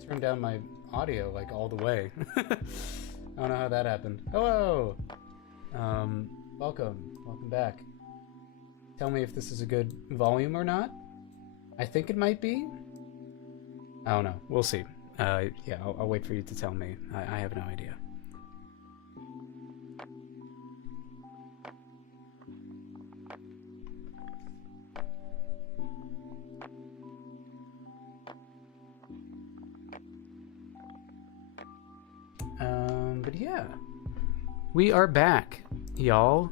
turned down my audio like all the way. I don't know how that happened. Hello! Welcome back. Tell me if this is a good volume or not. I think it might be. I don't know. We'll see. Yeah, I'll wait for you to tell me. I have no idea. But yeah. We are back, y'all.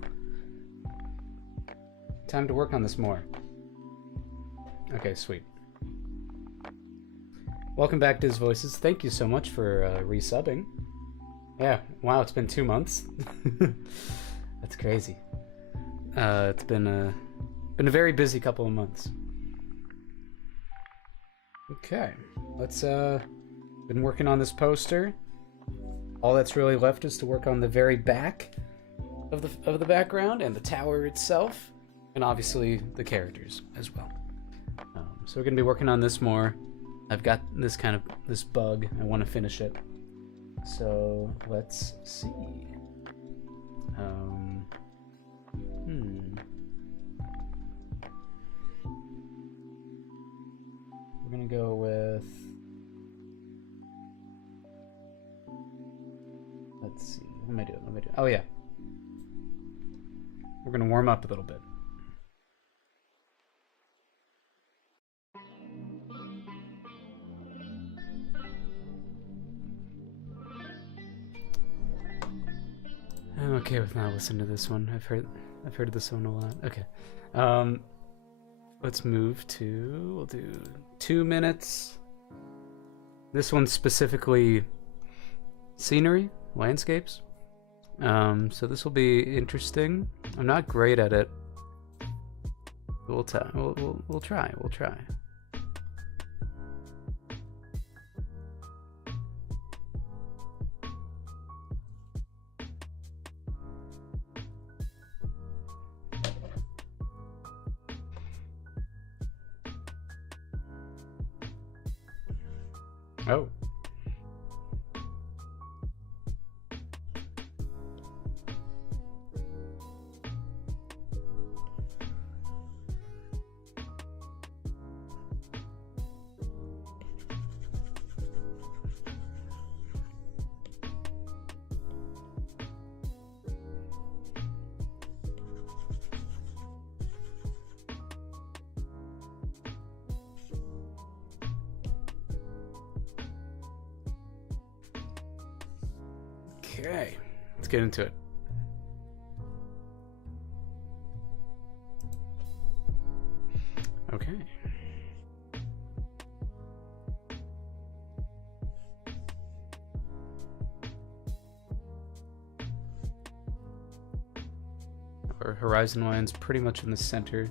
Time to work on this more. Okay, sweet. Welcome back, Diz Voices. Thank you so much for resubbing. Yeah, wow, it's been 2 months. That's crazy. It's been a very busy couple of months. Okay, let's been working on this poster. All that's really left is to work on the very back of the background and the tower itself, and obviously the characters as well. So we're gonna be working on this more. I've got this bug. I want to finish it. So let's see. We're gonna go with. Let's see. What am I doing? Oh yeah. We're gonna warm up a little bit. I'm okay with not listening to this one. I've heard this one a lot. Okay. Let's move to. We'll do 2 minutes. This one's specifically scenery, landscapes. So this will be interesting. I'm not great at it. We'll try. We'll try. Oh. Okay, let's get into it. Okay. Our horizon line's pretty much in the center.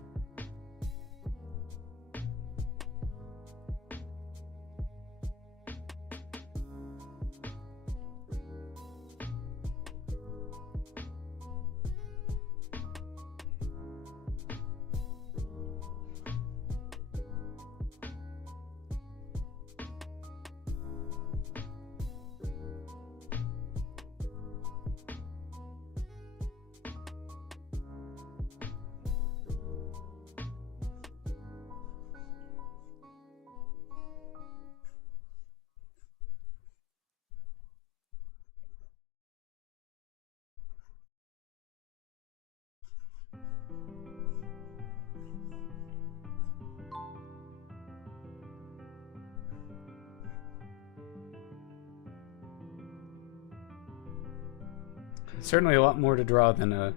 Certainly a lot more to draw than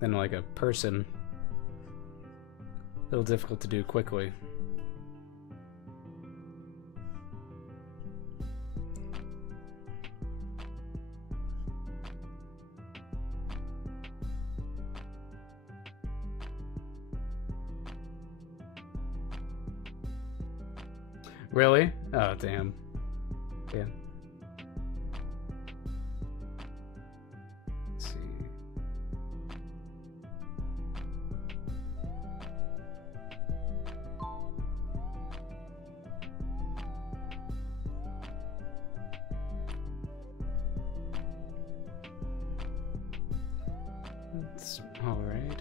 like a person. A little difficult to do quickly. Really? Oh, damn. Yeah. Let's see. All right.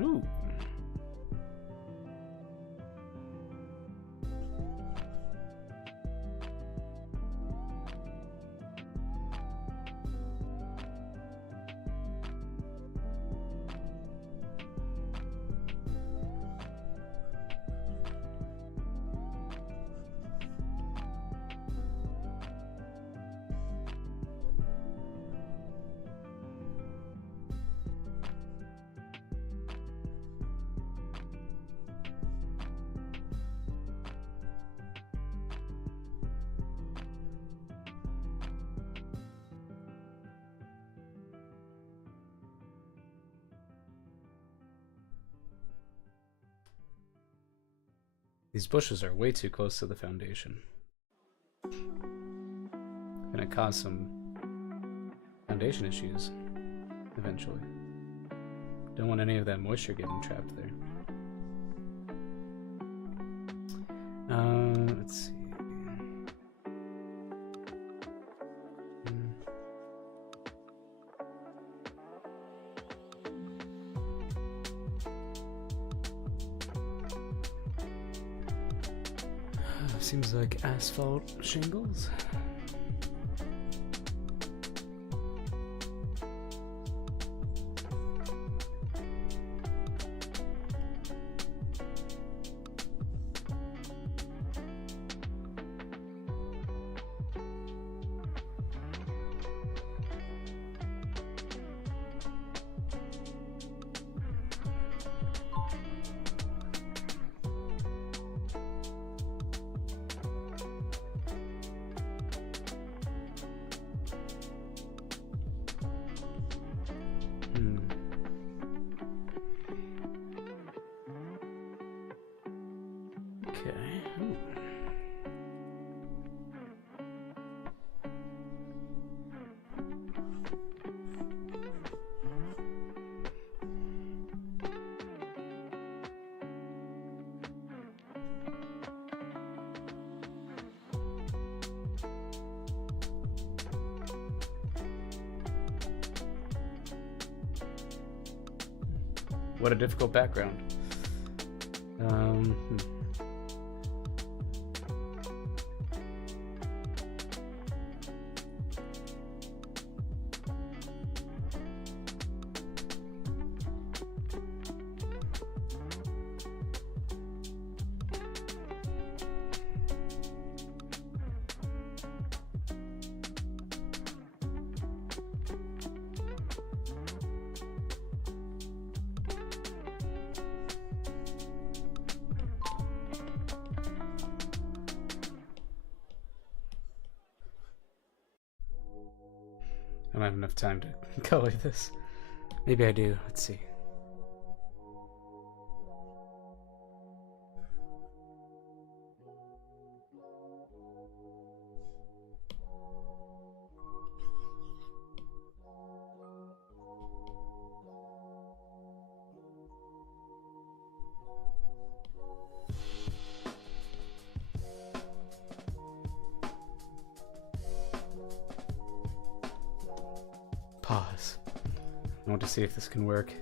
Ooh. These bushes are way too close to the foundation. Gonna cause some foundation issues eventually. Don't want any of that moisture getting trapped there. Let's see. Seems like asphalt shingles. What a difficult background. I don't have enough time to color this. Maybe I do. Let's see. Pause. I want to see if this can work.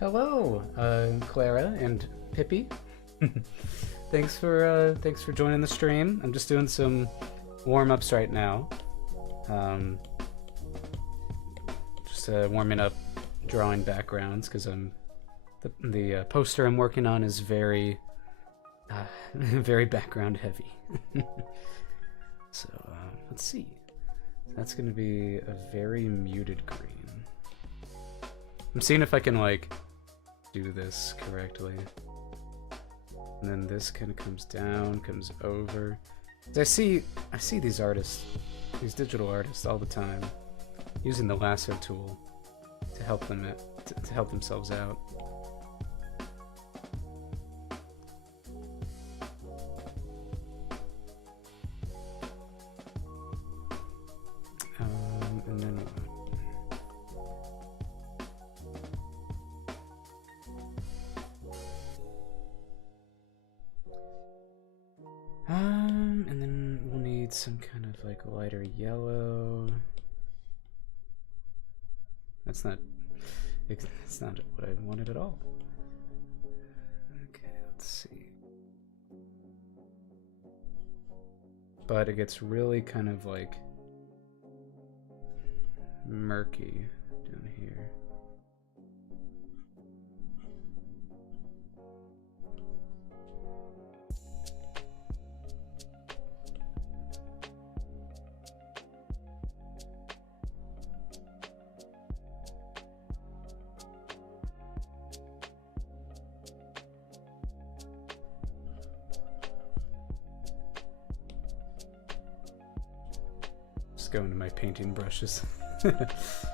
Hello, Clara and Pippi. Thanks for joining the stream. I'm just doing some warm-ups right now. Just warming up drawing backgrounds because the poster I'm working on is very very background heavy. So let's see. That's gonna be a very muted green. I'm seeing if I can like do this correctly. And then this kind of comes down, comes over. I see these artists, these digital artists all the time, using the lasso tool to help them to help themselves out. And then we'll need some kind of like lighter yellow. That's not, it's not what I wanted at all. Okay, let's see. But it gets really kind of like murky down here. Go into my painting brushes. Let's see.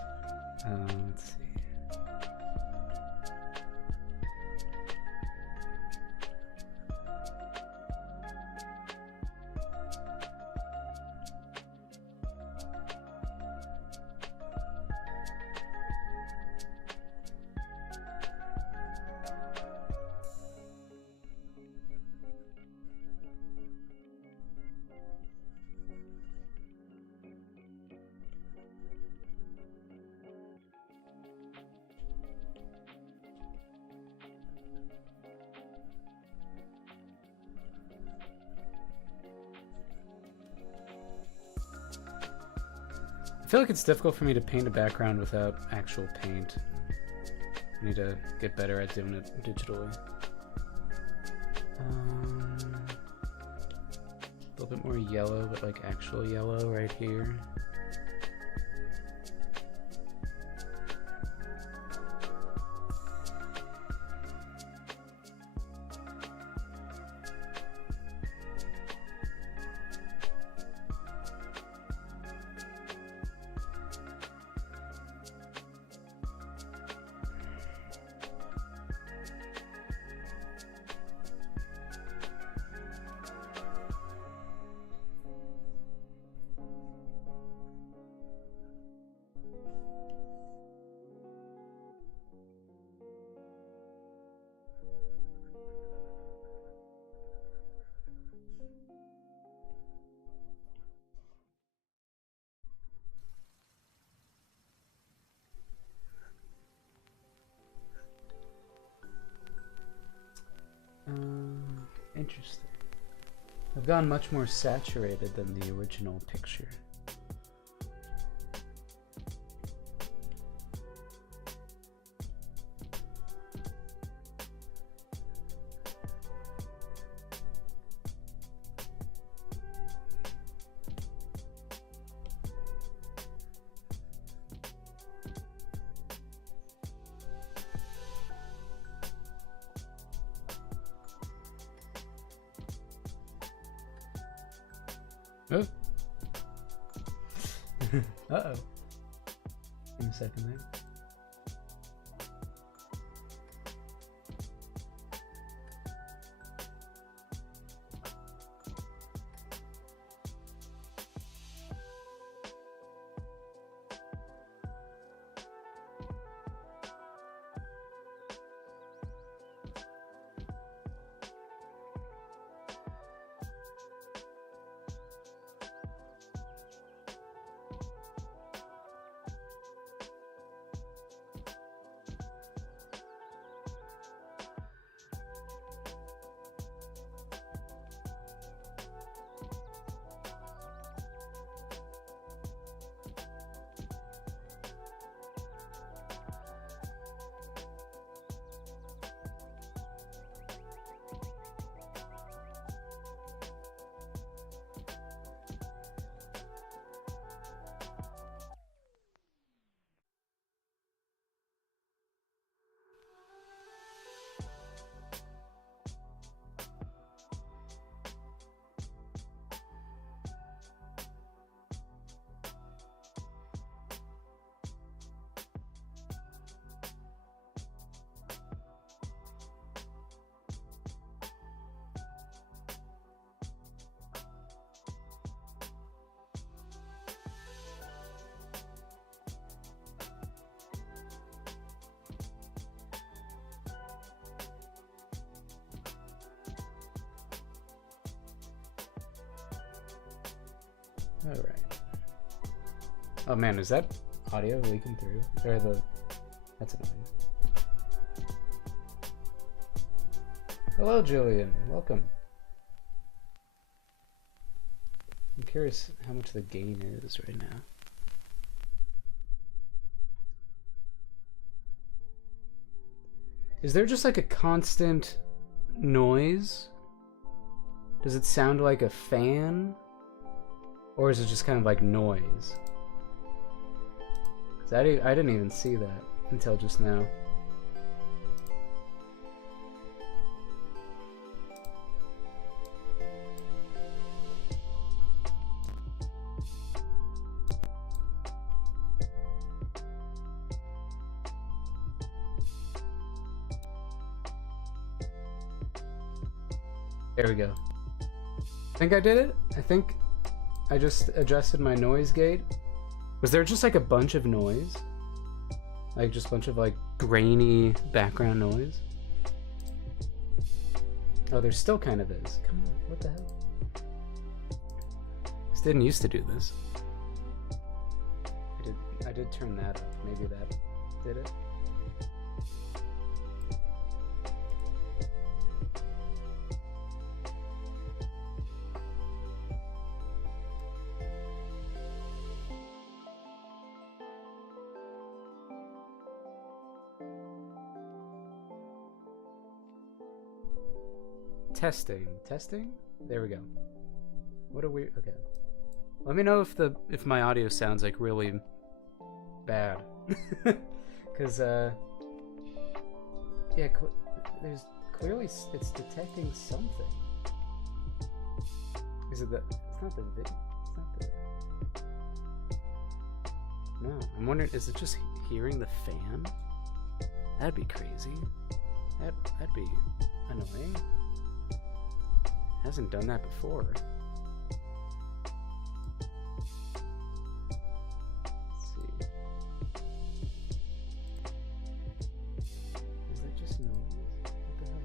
I feel like it's difficult for me to paint a background without actual paint. I need to get better at doing it digitally. A little bit more yellow, but like actual yellow right here. Interesting. I've gone much more saturated than the original picture. Oh. Uh-oh. Give me a second there. Alright. Oh man, is that audio leaking through? Or that's annoying. Hello, Julian. Welcome. I'm curious how much the gain is right now. Is there just like a constant noise? Does it sound like a fan? Or is it just kind of like noise? 'Cause I didn't even see that until just now. There we go. I think I did it. I think I just adjusted my noise gate. Was there just like a bunch of noise? Like just a bunch of like grainy background noise? Oh, there still kind of is. Come on, what the hell? This didn't used to do this. I did turn that up. Maybe that did it. Testing. There we go. What a weird. Okay. Let me know if my audio sounds like really bad, because yeah, there's clearly it's detecting something. Is it the? It's not the vid. It's not the. No, I'm wondering. Is it just hearing the fan? That'd be crazy. That'd be annoying. Hasn't done that before. Let's see. Is that just noise? What the hell?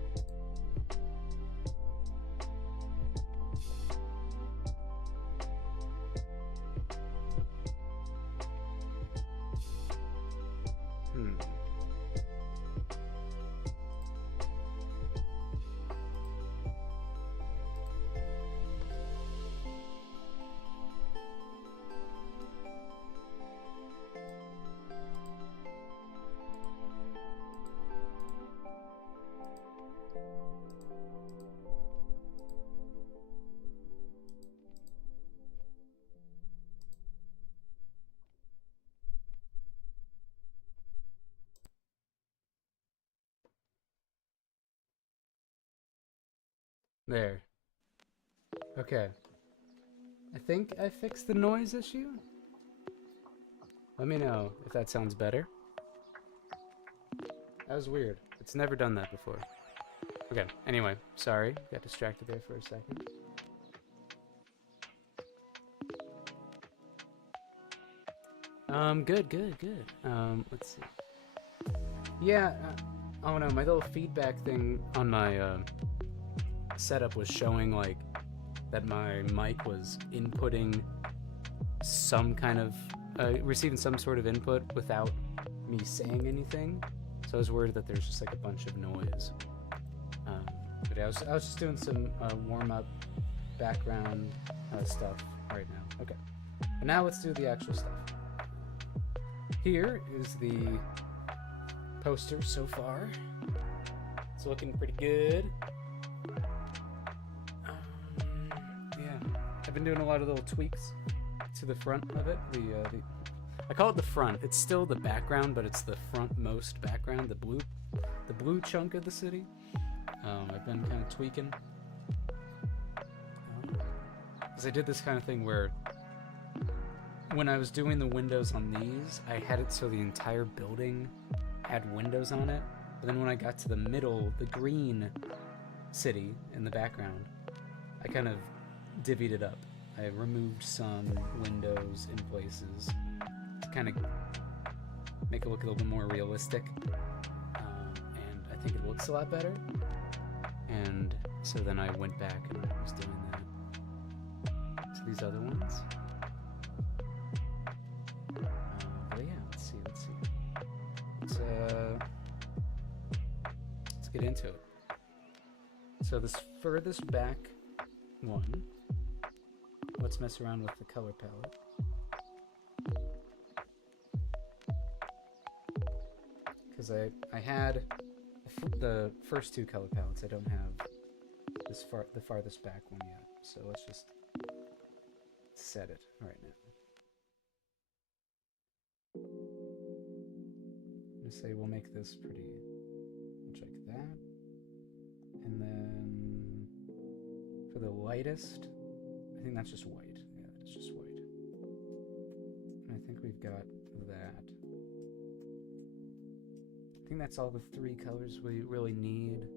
There. Okay. I think I fixed the noise issue. Let me know if that sounds better. That was weird. It's never done that before. Okay, anyway, sorry. Got distracted there for a second. Good. Let's see. Yeah, oh no, my little feedback thing on my setup was showing like that my mic was inputting some kind of receiving some sort of input without me saying anything, so I was worried that there's just like a bunch of noise. But yeah, I was just doing some warm-up background stuff right now. Okay, but now let's do the actual stuff. Here is the poster so far. It's looking pretty good. Yeah, I've been doing a lot of little tweaks to the front of it. I call it the front. It's still the background, but it's the frontmost background, the blue chunk of the city. I've been kind of tweaking. Because I did this kind of thing where when I was doing the windows on these, I had it so the entire building had windows on it. But then when I got to the middle, the green city in the background, I kind of divvied it up. I removed some windows in places to kind of make it look a little bit more realistic. And I think it looks a lot better. And so then I went back and was doing that to these other ones. let's get into it. So this furthest back one, let's mess around with the color palette. Because I had the first two color palettes. I don't have the farthest back one yet. So let's just set it right now. I'm gonna say we'll make this pretty much like that. And then for the lightest, I think that's just white. Yeah, that's just white. And I think we've got that. I think that's all the three colors we really need,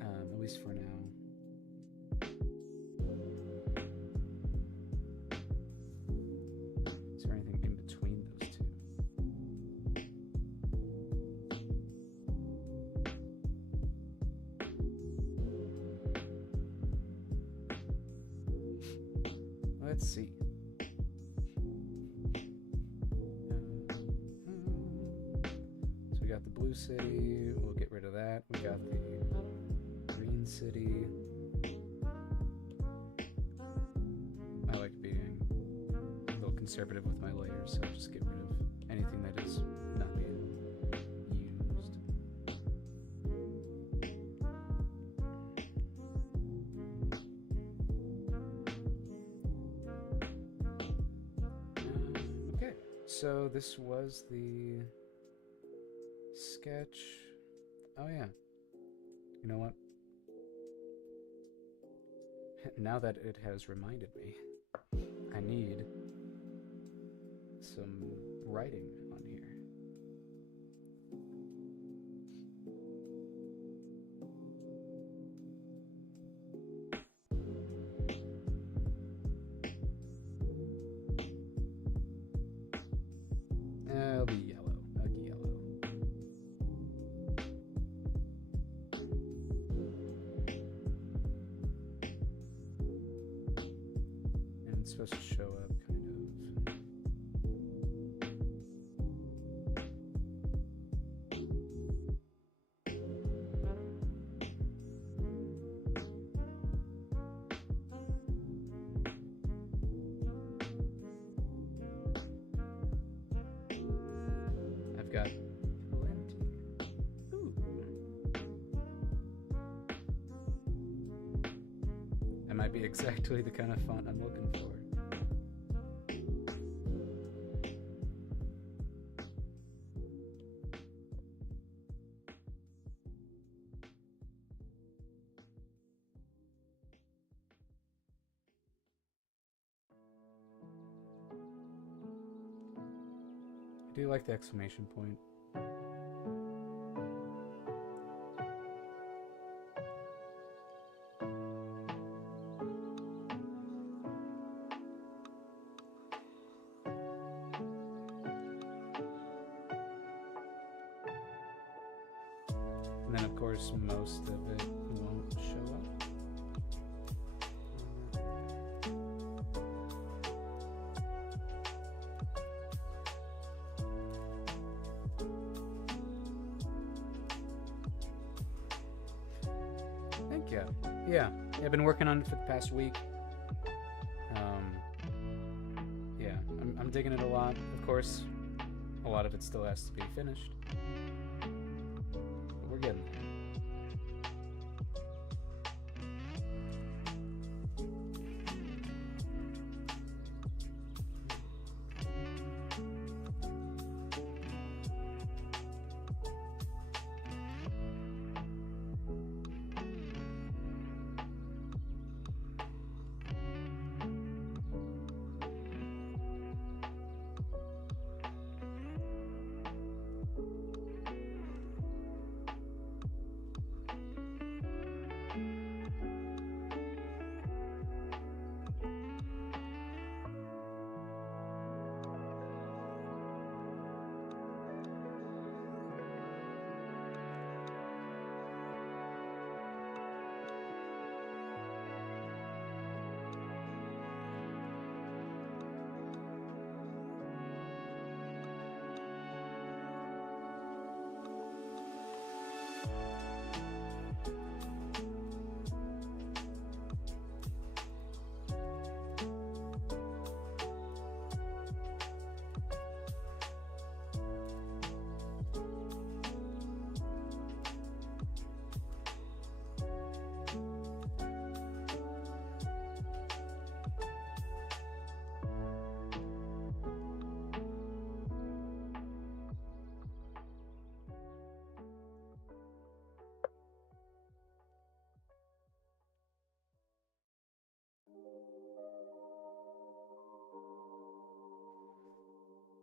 at least for now. Is there anything in between those two? Let's see. So we got the blue city, we'll get rid of that. We got the green city. I like being a little conservative with my layers, so I'll just get rid of anything that is not being used. Okay, so this was the sketch. Oh yeah. You know what? Now that it has reminded me, I need some writing on here. It'll be yellow, ugly yellow. And it's supposed to show up kind of. I've got plenty. Ooh. That might be exactly the kind of font I'm looking for. I do like the exclamation point. And then, of course, most of it won't show up. Thank you. Yeah, I've been working on it for the past week. Yeah, I'm digging it a lot. Of course, a lot of it still has to be finished. But we're getting there.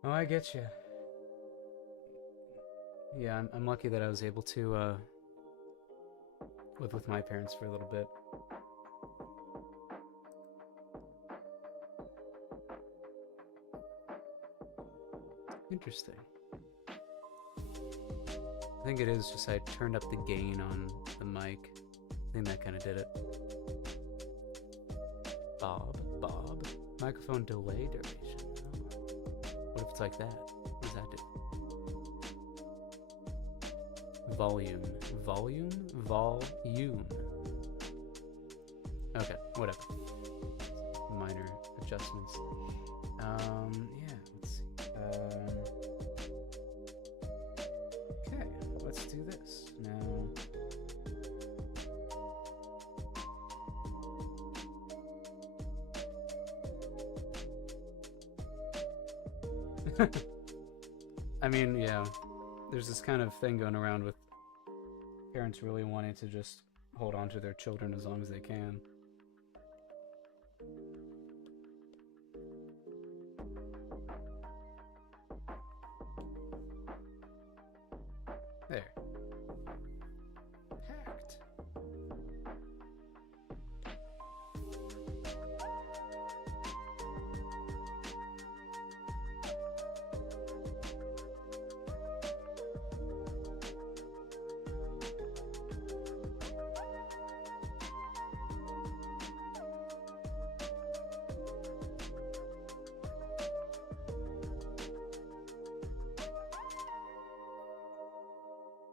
Oh, I get you. Yeah, I'm lucky that I was able to live with my parents for a little bit. Interesting. I think it is just I turned up the gain on the mic. I think that kind of did it. Bob. Microphone delay duration. Oh. What if it's like that? What does that do? Volume. Okay, whatever. Minor adjustments. Yeah, let's see. Okay, let's do this. Now... I mean, yeah, there's this kind of thing going around with parents really wanting to just hold on to their children as long as they can. There. Hacked.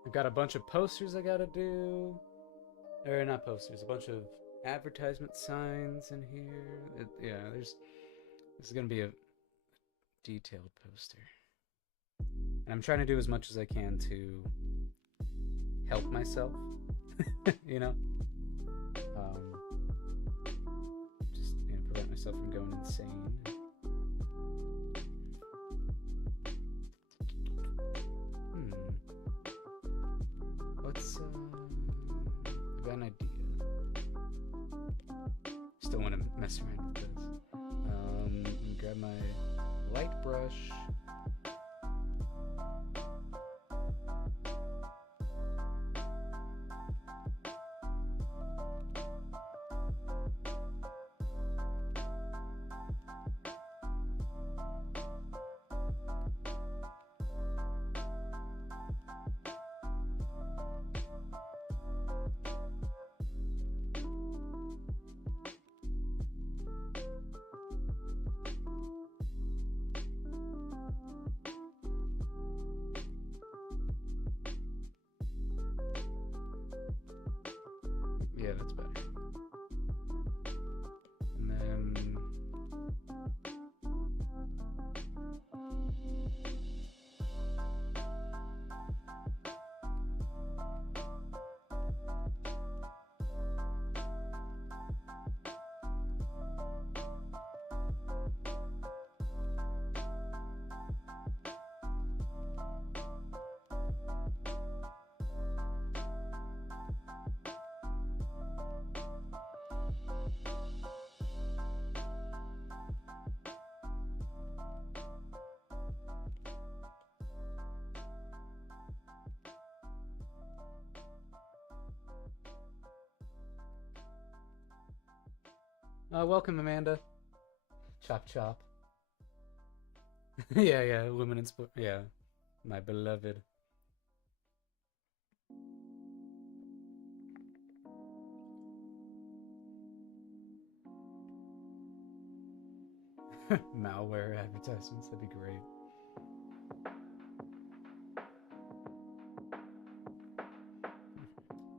I've got a bunch of posters I gotta do. Or not posters, a bunch of advertisement signs in here. Yeah, this is gonna be a detailed poster. And I'm trying to do as much as I can to help myself, you know? Just, prevent myself from going insane. I've got an idea. Still want to mess around with this. Grab my light brush. Yeah, that's better. And then... welcome, Amanda. Chop chop. yeah, Luminance. Yeah, my beloved. Malware advertisements, that'd be great.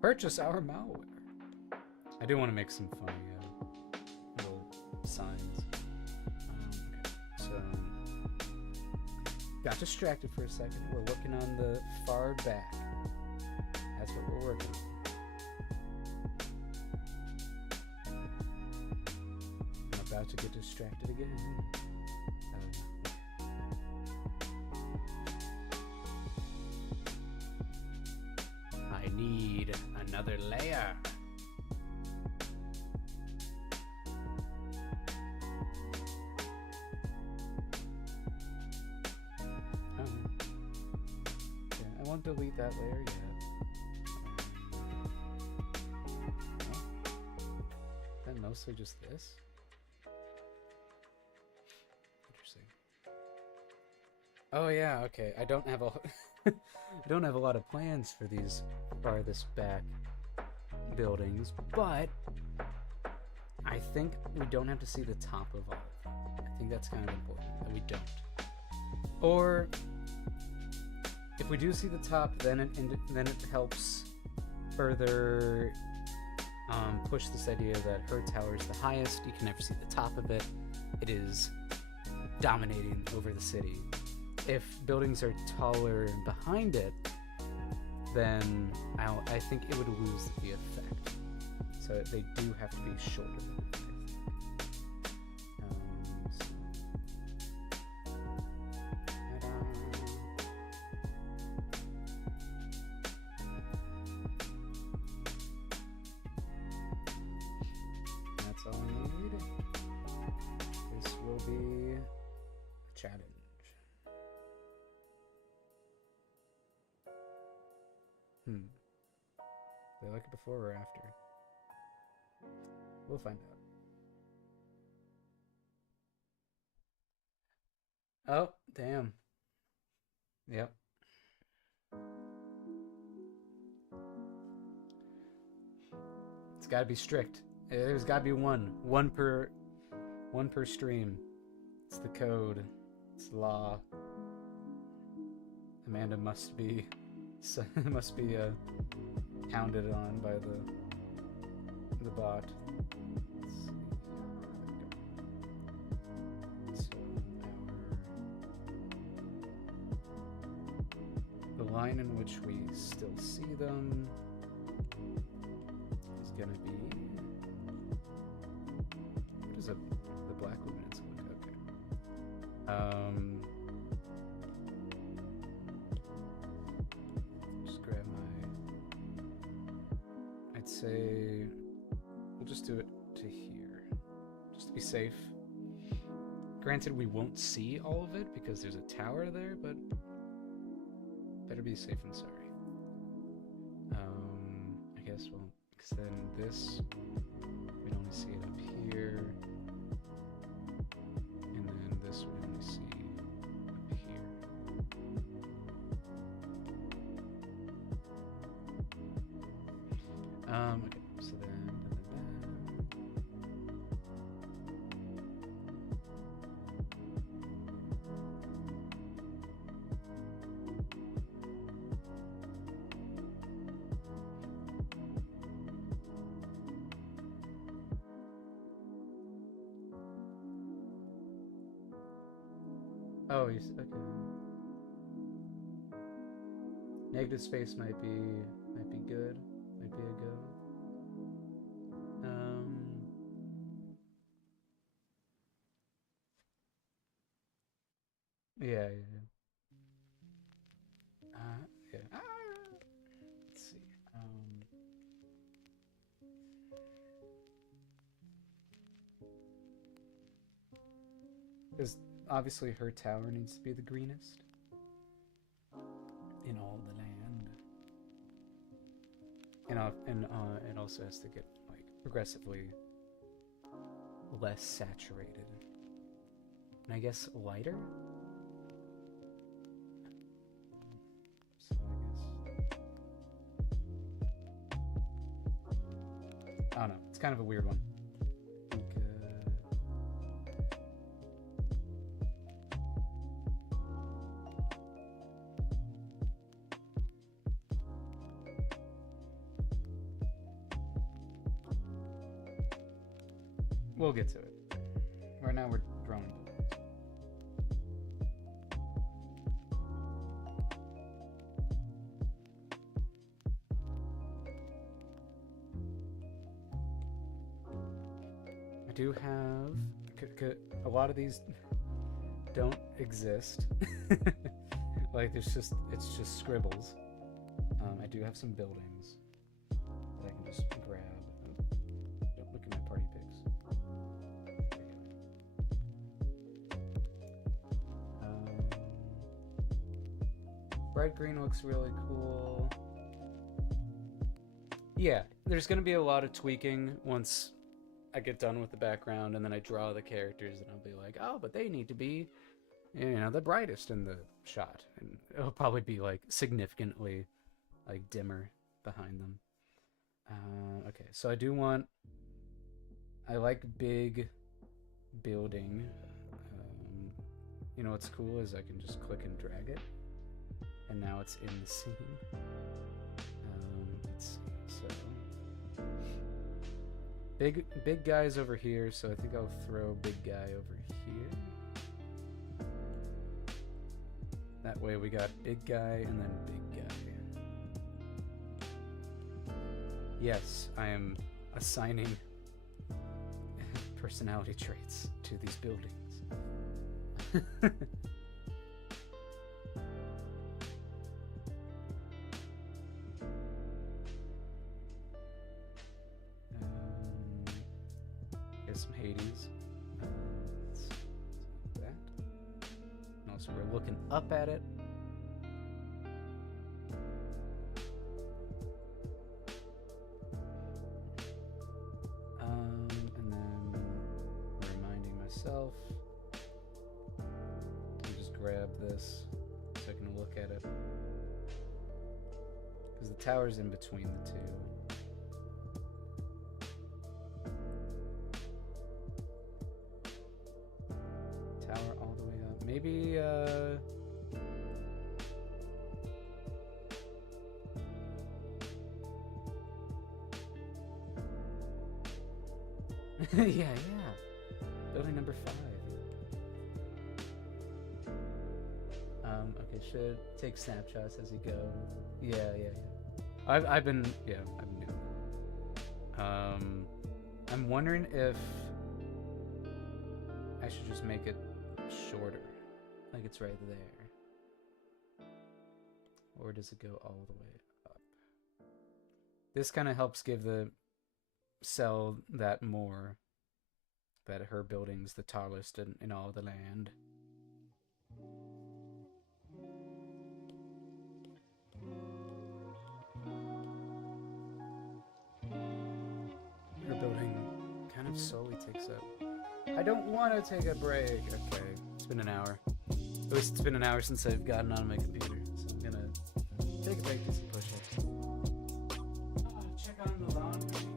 Purchase our malware. I do want to make some funny little signs. Okay. So, got distracted for a second. We're working on the far back. That's what we're working on. I'm about to get distracted again. I need another layer. won't delete that layer yet. Then mostly just this. Interesting. Oh yeah, okay. I don't have a I don't have a lot of plans for these farthest back buildings, but I think we don't have to see the top of all of them. I think that's kind of important that we don't. Or if we do see the top, then it helps further push this idea that her tower is the highest. You can never see the top of it. It is dominating over the city. If buildings are taller behind it, then I think it would lose the effect. So they do have to be shorter than it, I think. That's all I need. This will be a challenge. Do they like it before or after? We'll find out. Oh, damn. Yep. It's gotta be strict. There's gotta be one per stream. It's the code. It's the law. Amanda must be hounded on by the bot. The line in which we still see them is gonna be. What is the black luminance look? Okay. Just grab my. I'd say we'll just do it to here, just to be safe. Granted, we won't see all of it because there's a tower there, but better be safe than sorry. I guess we'll extend this. We'd only see it up here. And then this we only see up here. Okay, so then oh, okay. Negative space might be good. Might be a go. Yeah. Yeah. Let's see. Because obviously her tower needs to be the greenest in all the land. And it also has to get like progressively less saturated. And I guess lighter? So I don't know. It's kind of a weird one. We'll get to it. Right now we're drone buildings. I do have a lot of these don't exist. Like it's just scribbles. I do have some buildings that I can just grab. Oh, don't look at my party pics. bright green looks really cool. Yeah, there's gonna be a lot of tweaking once I get done with the background, and then I draw the characters, and I'll be like, oh, but they need to be, the brightest in the shot, and it'll probably be like significantly like dimmer behind them. Okay, so I like big building. You know what's cool is I can just click and drag it, and now it's in the scene. Let's see, so big guy's over here, so I think I'll throw big guy over here. That way we got big guy and then big guy. Yes, I am assigning personality traits to these buildings. Here's some Hades. Let's do that. And also we're looking up at it. And then reminding myself to just grab this so I can look at it. Because the tower's in between the two. Tower all the way up. Maybe, yeah. Building number 5. Okay, should take snapshots as you go. Yeah. I've been doing that. I'm wondering if I should just make it shorter, like it's right there. Or does it go all the way up? This kind of helps give the Cell that more, that her building's the tallest in all the land. Her building kind of slowly takes up. I don't want to take a break. Okay, it's been an hour. At least it's been an hour since I've gotten on my computer, so I'm gonna take a break, do some push-ups. Check on the laundry.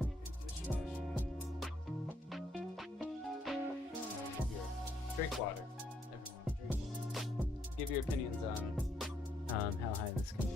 Drink water. Everyone, drink water. Give your opinions on how high this can be.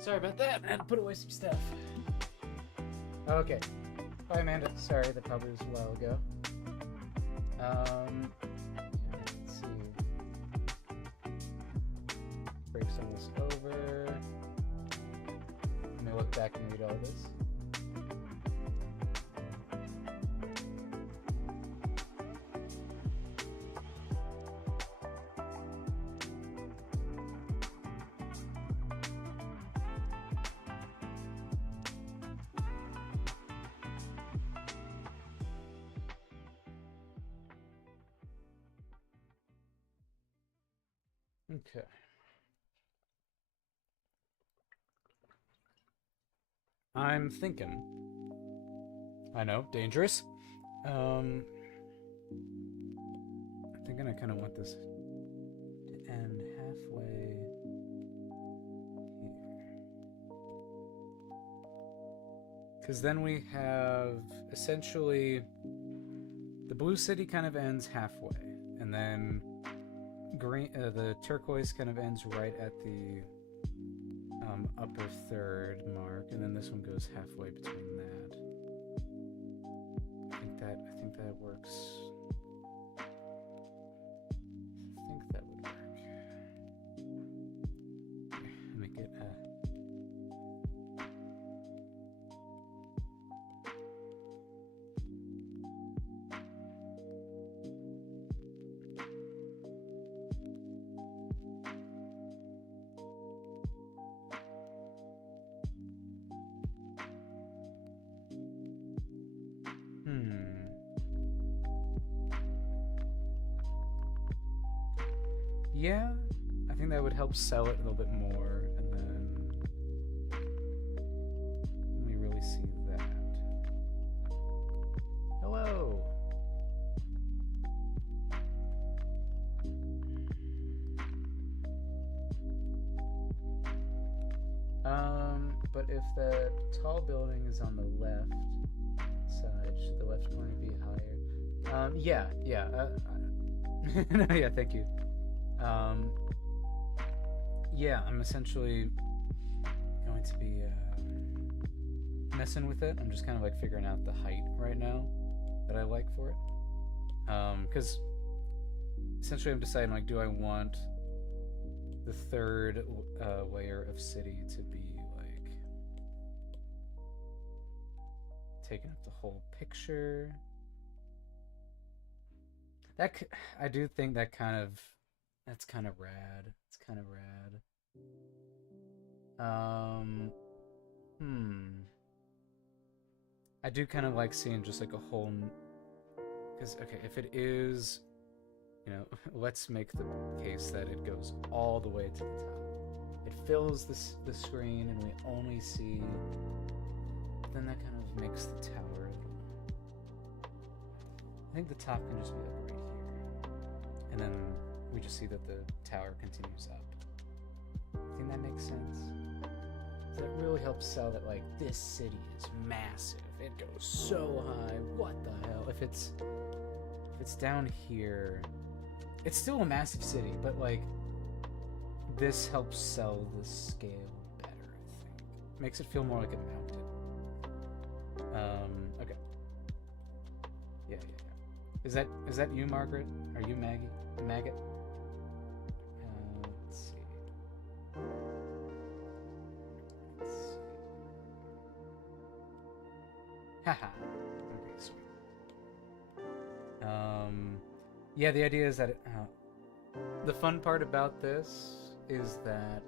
Sorry about that. I had to put away some stuff. Okay. Bye, Amanda. Sorry, that probably was a while ago. Let's see. Break some of this over. Let me look back and read all this. Okay. I'm thinking. I know, dangerous. I'm thinking I kind of want this to end halfway here. Because then we have essentially the blue city kind of ends halfway, and then green, the turquoise kind of ends right at the upper third mark, and then this one goes halfway between that. I think that works. I think that would work. Make it Yeah, I think that would help sell it a little bit more, and then we really see that. Hello! But if the tall building is on the left side, should the left corner be higher? Yeah. No, yeah, thank you. Yeah, I'm essentially going to be messing with it. I'm just kind of like figuring out the height right now that I like for it. Because essentially I'm deciding, like, do I want the third layer of city to be like taking up the whole picture? I do think that's kind of rad. It's kind of rad. I do kind of like seeing just like a whole, because okay, if it is, you know, let's make the case that it goes all the way to the top. It fills the screen and we only see, then that kind of makes the tower. I think the top can just be like right here, and then we just see that the tower continues up. I think that makes sense. So that really helps sell that, like, this city is massive. It goes so high. What the hell? If it's down here, it's still a massive city, but like this helps sell the scale better, I think. Makes it feel more like a mountain. Okay. Yeah. Is that you, Margaret? Are you Maggie? Maggot? Let's see. Haha. Okay, sweet. Yeah, the idea is that the fun part about this is that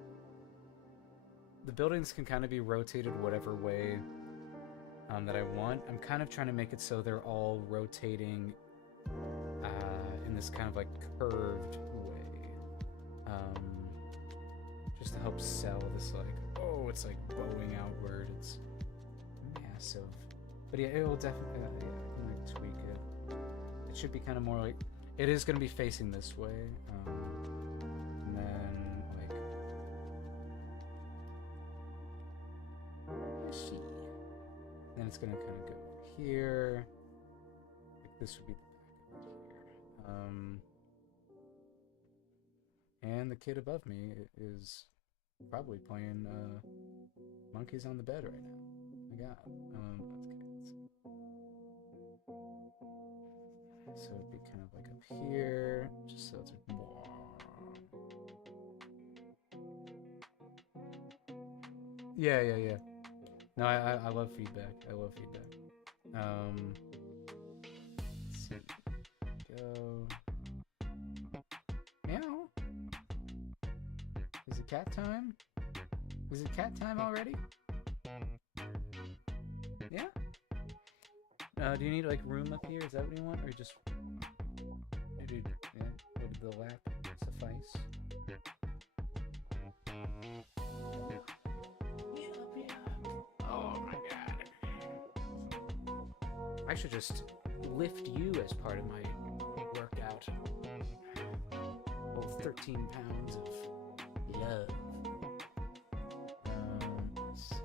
the buildings can kind of be rotated whatever way that I want. I'm kind of trying to make it so they're all rotating in this kind of like curved way, just to help sell this, like, oh, it's like bowing outward, it's massive. But yeah, it will definitely like tweak it. It should be kind of more like, it is going to be facing this way, and then like, then it's going to kind of go here. Like this would be the back of here. And the kid above me is probably playing Monkey's on the bed right now. Oh my god. Okay. So it'd be kind of like up here, just so it's more. Yeah. No, I love feedback. I love feedback. Let's see. Go. Meow. Is it cat time? Is it cat time already? Yeah? Do you need like room up here? Is that what you want? Or just yeah, would the lap suffice? Oh my god. I should just lift you as part of my workout. Well, 13 pounds of love. Let's see.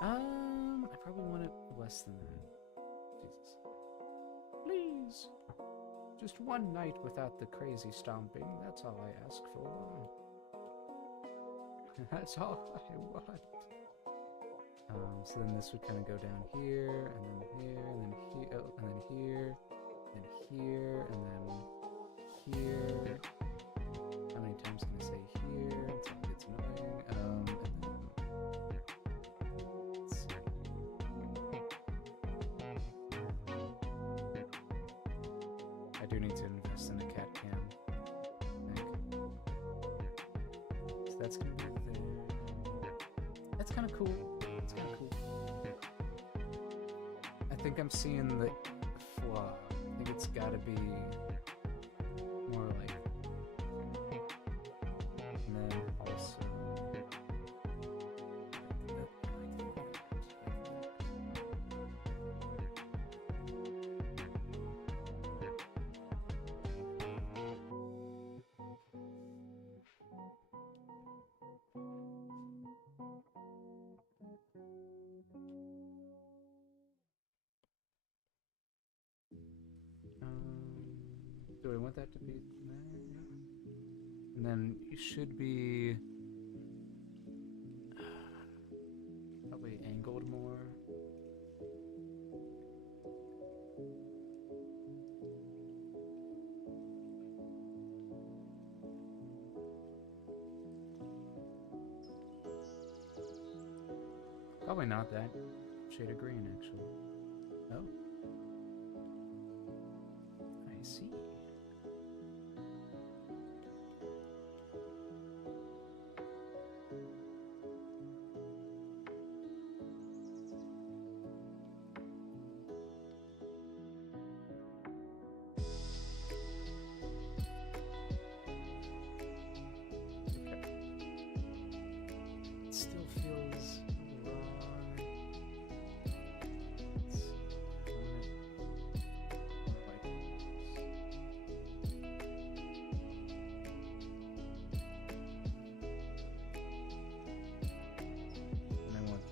I probably want it less than that. Jesus. Please. Just one night without the crazy stomping. That's all I ask for. That's all I want. So then this would kind of go down here, and then here, and then here, oh, and then here, and here, and then here. How many times can I say here until it gets annoying? And then let's see. I do need to invest in a cat cam, I think. So that's gonna be there. That's kind of cool. It's kind of cool. I think I'm seeing the flaw. I think it's got to be more like, and then also do I want that to be there? And then you should be probably angled more. Probably not that shade of green, actually. Oh. I see.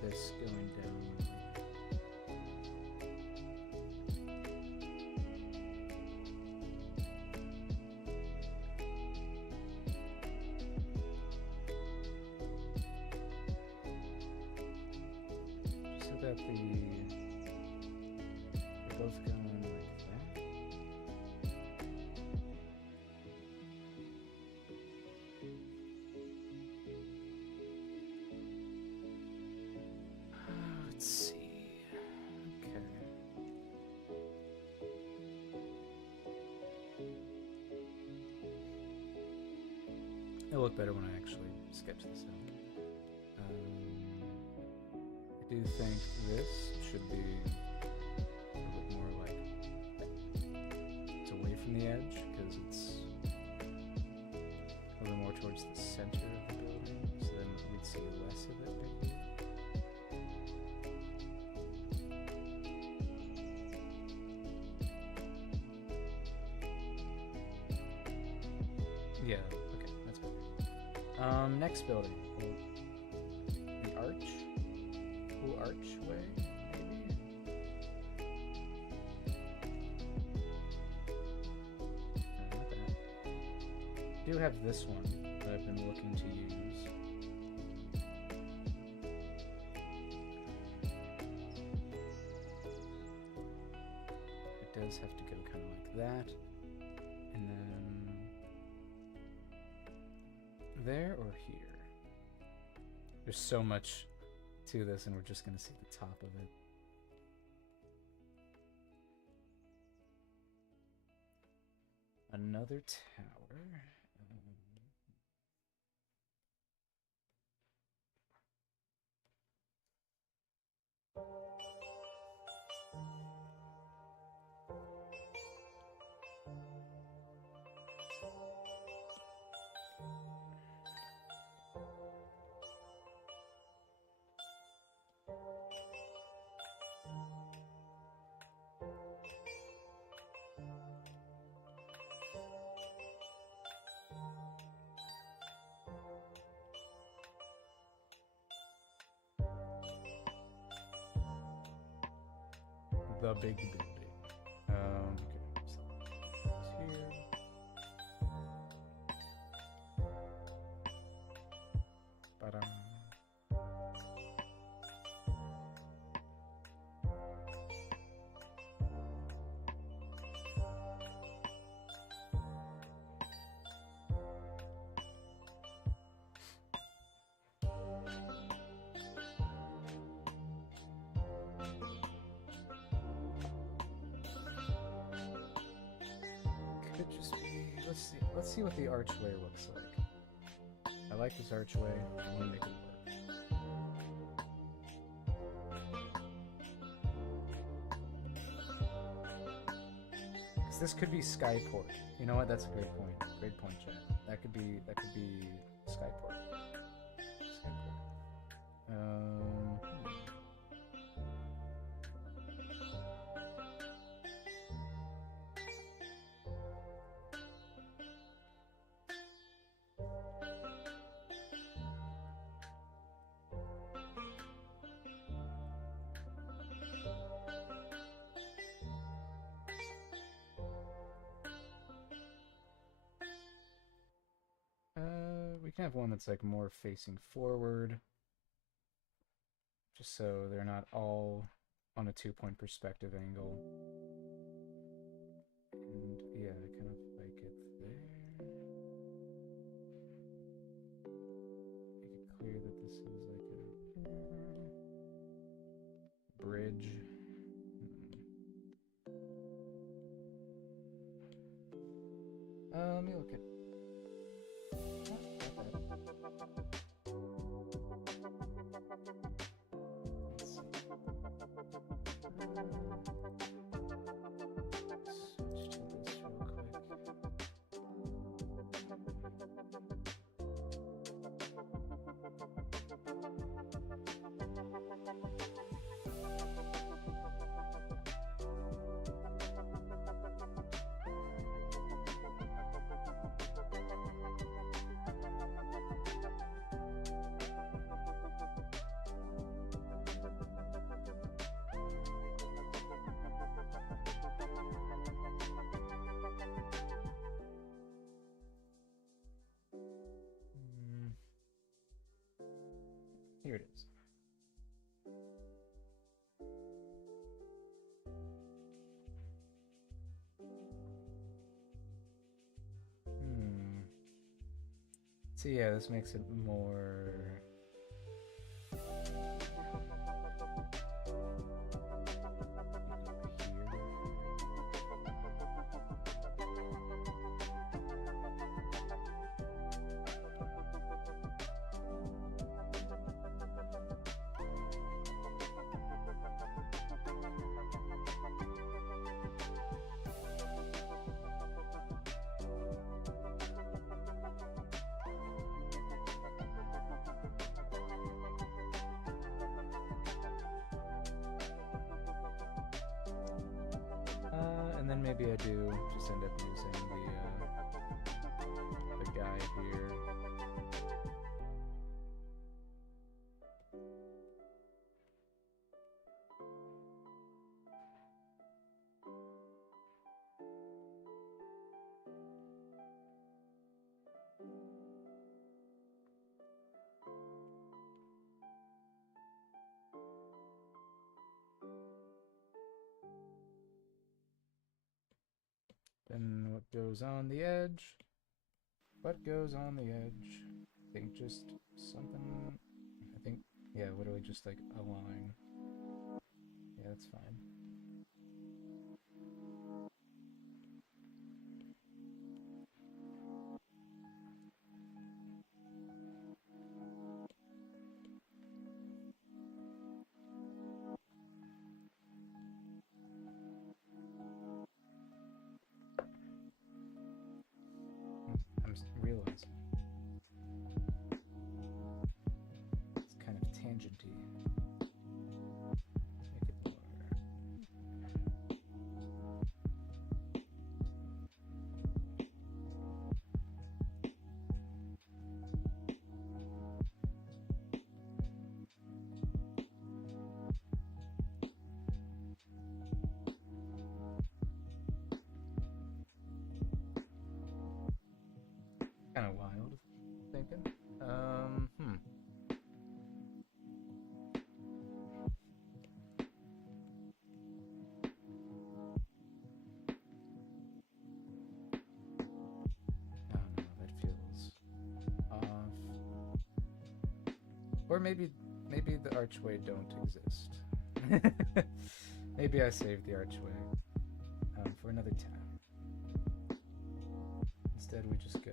This going down. So that they're both going like that. Let's see. Okay. It'll look better when I actually sketch this out. I do think this should be a bit more like it's away from the edge because it's a little more towards the center of the building, so then we'd see less of it maybe. Yeah, okay, that's better. Next building. The arch? Cool archway, maybe? Not that. do have this one that I've been looking to use. It does have to go kind of like that. And then there or here? There's so much to this, and we're just going to see the top of it. Another tower. The big building. Okay, so it's here. Ba-dum. Could just be. Let's see what the archway looks like. I like this archway. I want to make it work. This could be Skyport. You know what? That's a great point. Great point, Chad. That could be Skyport. We can have one that's like more facing forward, just so they're not all on a 2-point perspective angle. And yeah, I kind of like it there. Make it clear that this is like a bridge. Let me look at. Here it is. So yeah, this makes it more. And then maybe I do just end up using the guy here. goes on the edge? What goes on the edge? I think just something... I think, yeah, literally just like a line. Yeah, that's fine. I'm realizing it's kind of tangenty. Let's make it more. Kind of wild, thinking. Oh no, that feels off. Or maybe the archway don't exist. Maybe I saved the archway for another time. Instead, we just go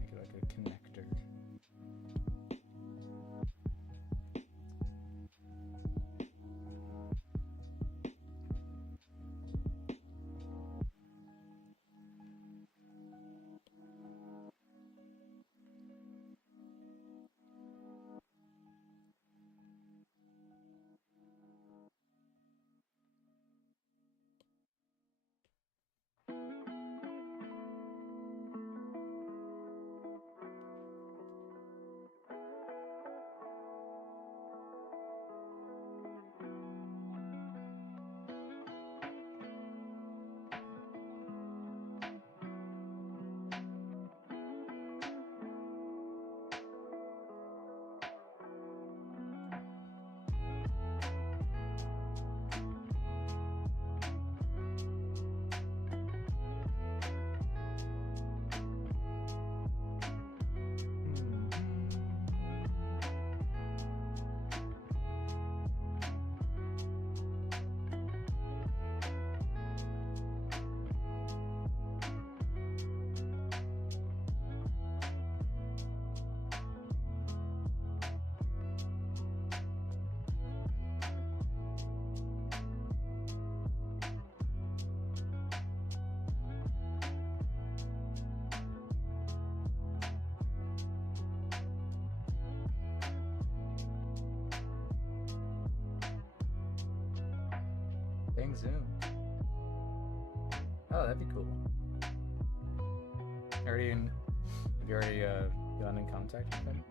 make it like a connector. Bang Zoom. Oh, that'd be cool. Have you already gotten in contact with him?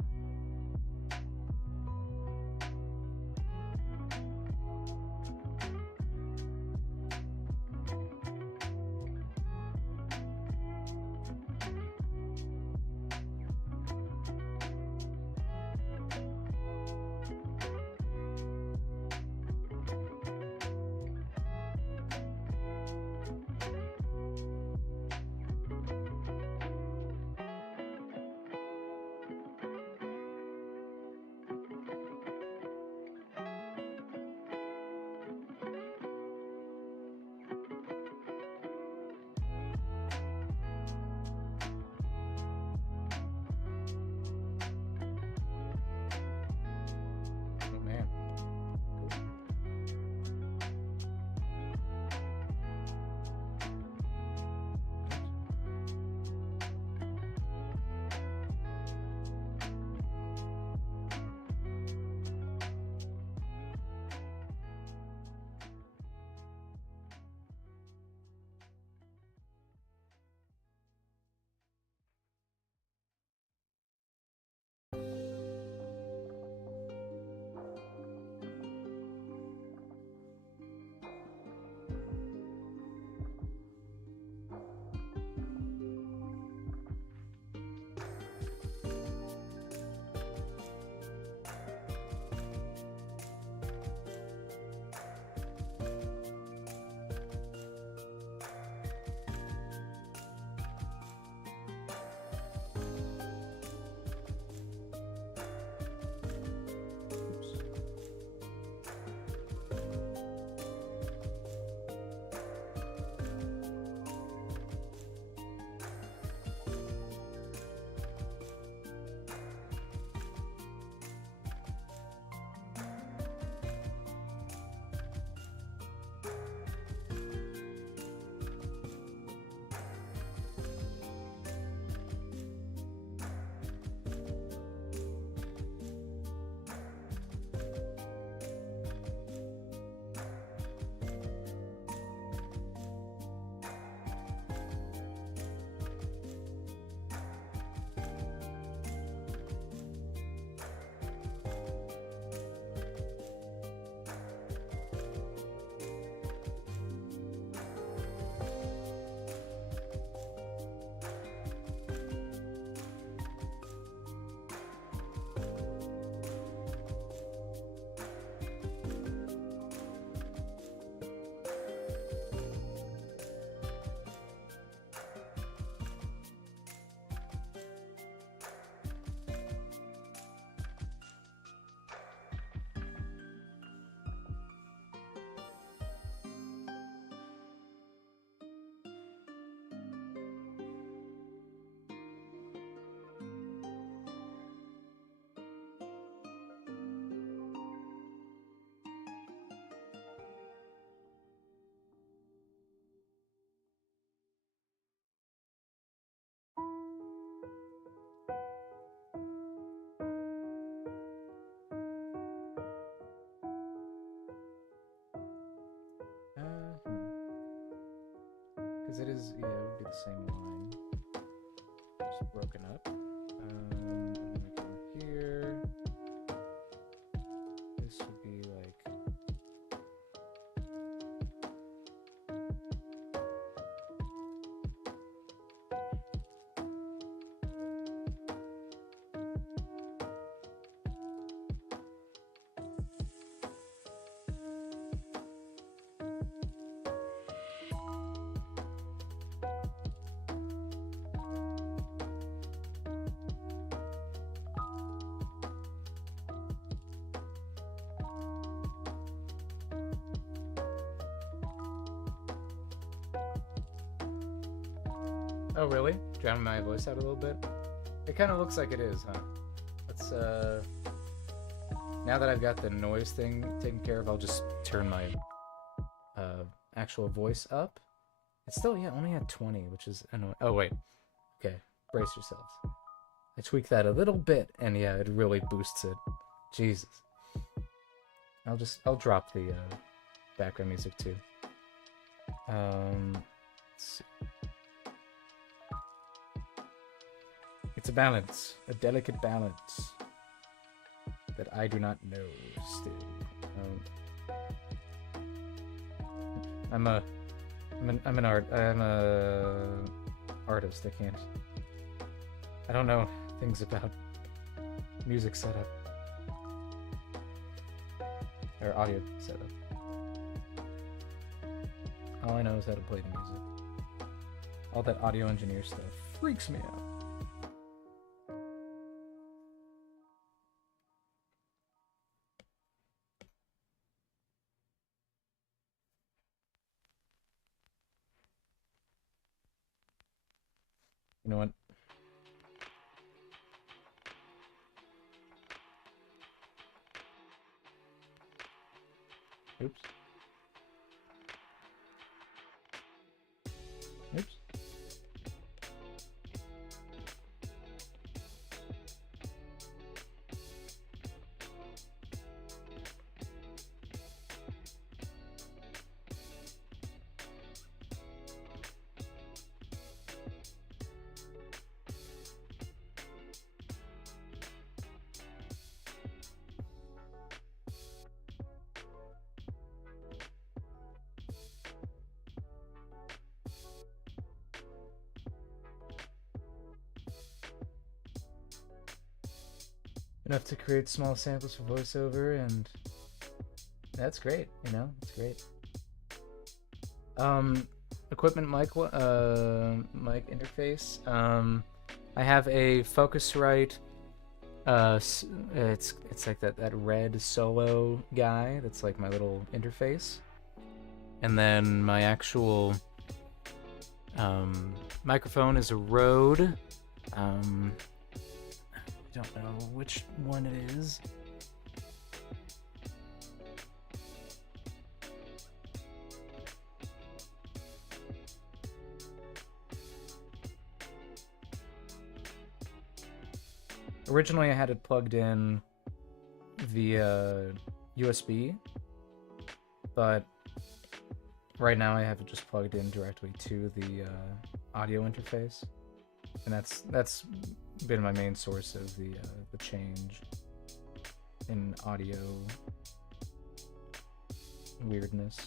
Because it is, yeah, it would be the same line. Just broken up. And then we come here. This would be like... Oh, really? Drowning my voice out a little bit? It kind of looks like it is, huh? Let's, now that I've got the noise thing taken care of, I'll just turn my, actual voice up. It's still, yeah, only at 20, which is annoying. Oh, wait. Okay, brace yourselves. I tweak that a little bit, and yeah, it really boosts it. Jesus. I'll drop the, background music, too. Let's see. It's a balance, a delicate balance that I do not know still. I'm a artist. I don't know things about music setup or audio setup. All I know is how to play the music. All that audio engineer stuff freaks me out. You know what? Oops. Oops. Enough to create small samples for voiceover, and that's great, you know, it's great. Equipment mic interface. I have a Focusrite. It's like that red Solo guy. That's like my little interface, and then my actual microphone is a Rode. I don't know which one it is. Originally I had it plugged in via USB, but right now I have it just plugged in directly to the audio interface, and that's been my main source of the change in audio weirdness.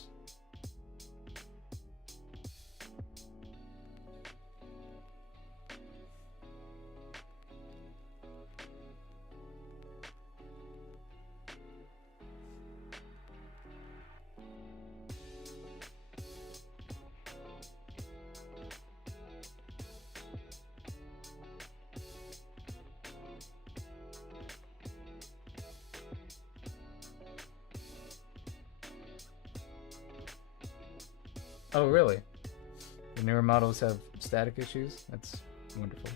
Oh, really? The newer models have static issues? That's wonderful.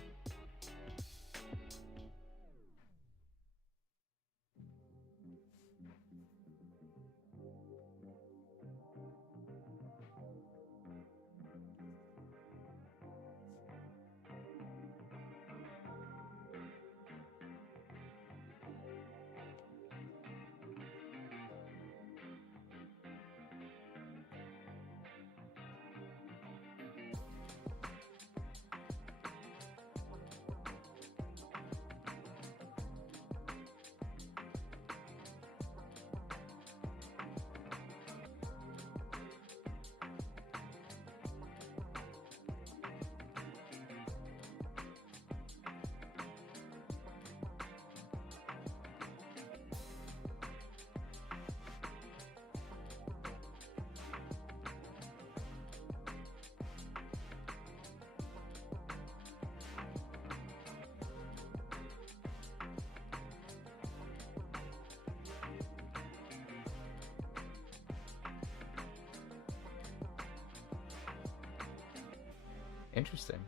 Interesting.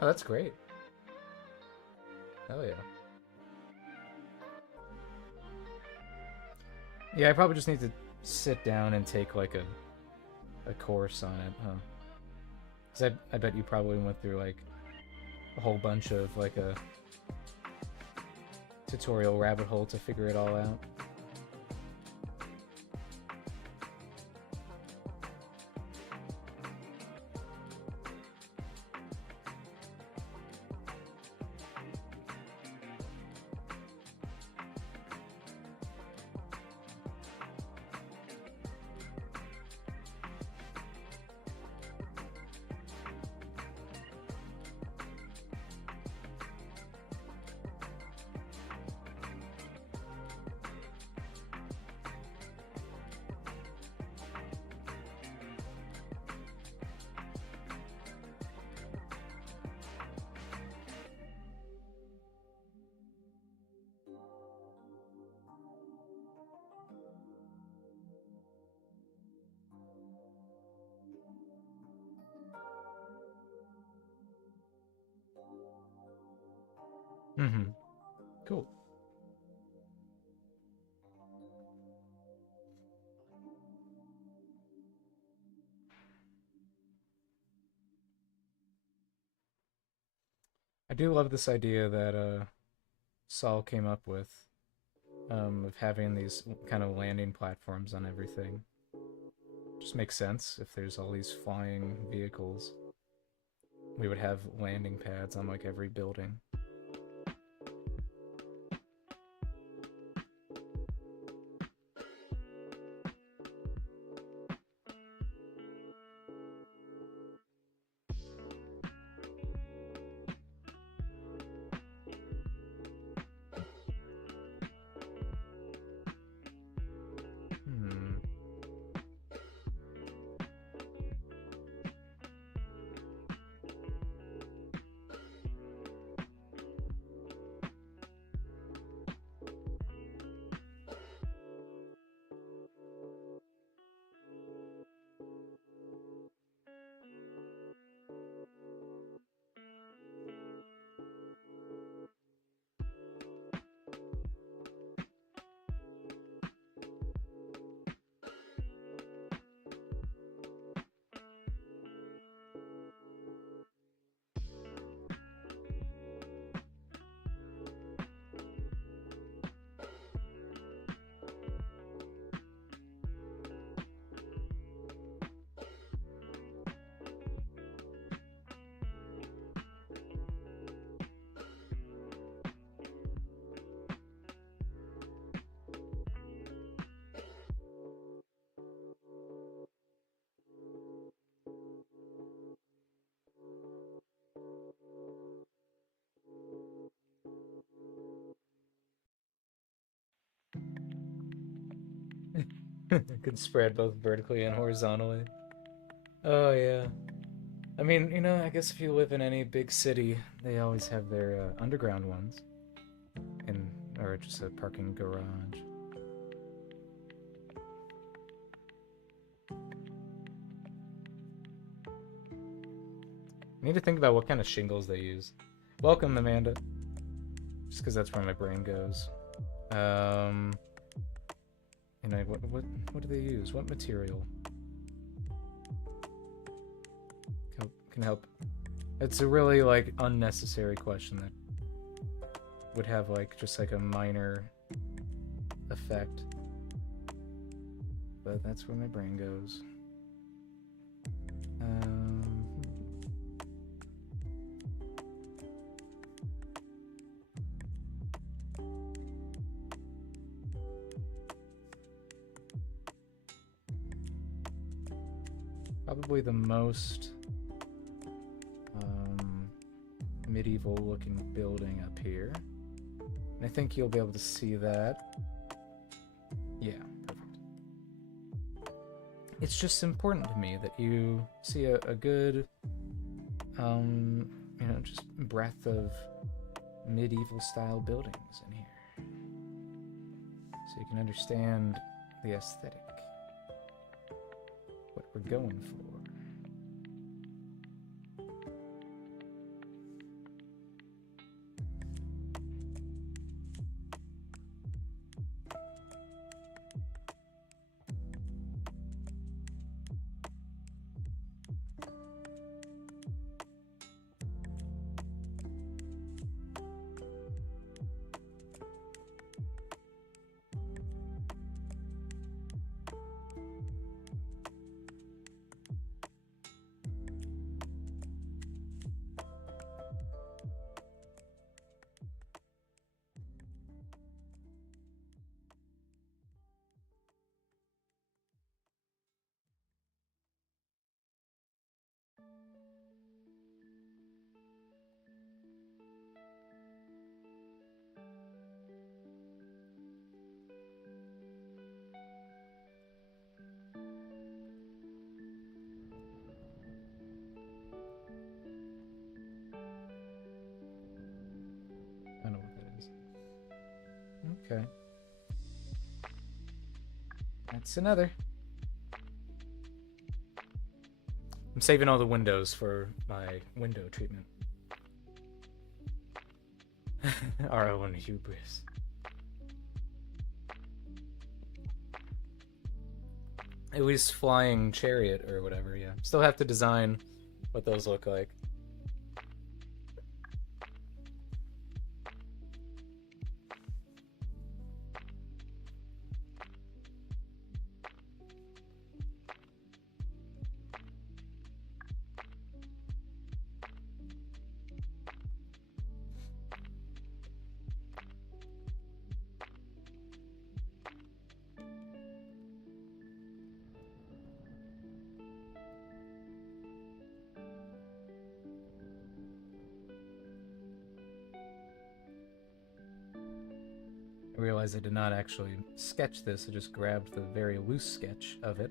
Oh, that's great. Hell yeah. Yeah, I probably just need to sit down and take like a course on it, huh? Because I bet you probably went through like a whole bunch of like a tutorial rabbit hole to figure it all out. Mm-hmm. Cool. I do love this idea that Saul came up with, of having these kind of landing platforms on everything. Just makes sense if there's all these flying vehicles. We would have landing pads on like every building. Hmm. Could spread both vertically and horizontally. Oh yeah. I mean, I guess if you live in any big city, they always have their underground ones, in or just a parking garage. I need to think about what kind of shingles they use. Welcome, Amanda. Just because that's where my brain goes. What do they use? What material can help? It's a really like unnecessary question that would have like just like a minor effect, but that's where my brain goes. Probably the most medieval looking building up here. And I think you'll be able to see that. Yeah, perfect. It's just important to me that you see a good, just breadth of medieval style buildings in here. So you can understand the aesthetic. we're going for. I know what that is. Okay. That's another. I'm saving all the windows for my window treatment. Our own hubris. At least flying chariot or whatever, yeah. Still have to design what those look like. I realized I did not actually sketch this, I just grabbed the very loose sketch of it.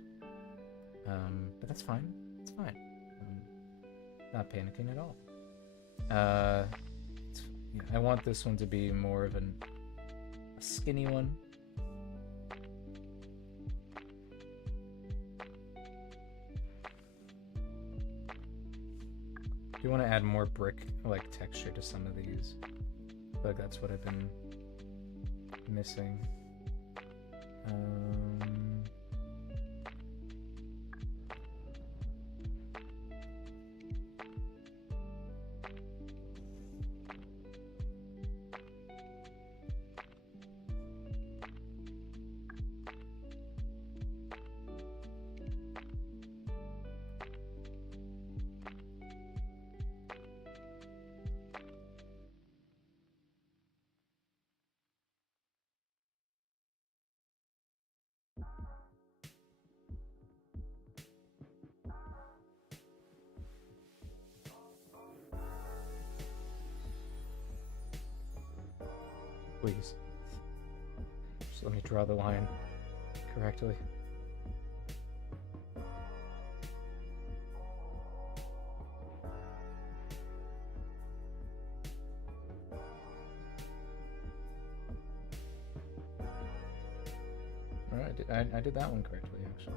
But that's fine. It's fine. I'm not panicking at all. Yeah, I want this one to be more of a skinny one. Do you want to add more brick-like texture to some of these? I feel like that's what I've been missing. Please. Just let me draw the line correctly. Alright, I did that one correctly, actually.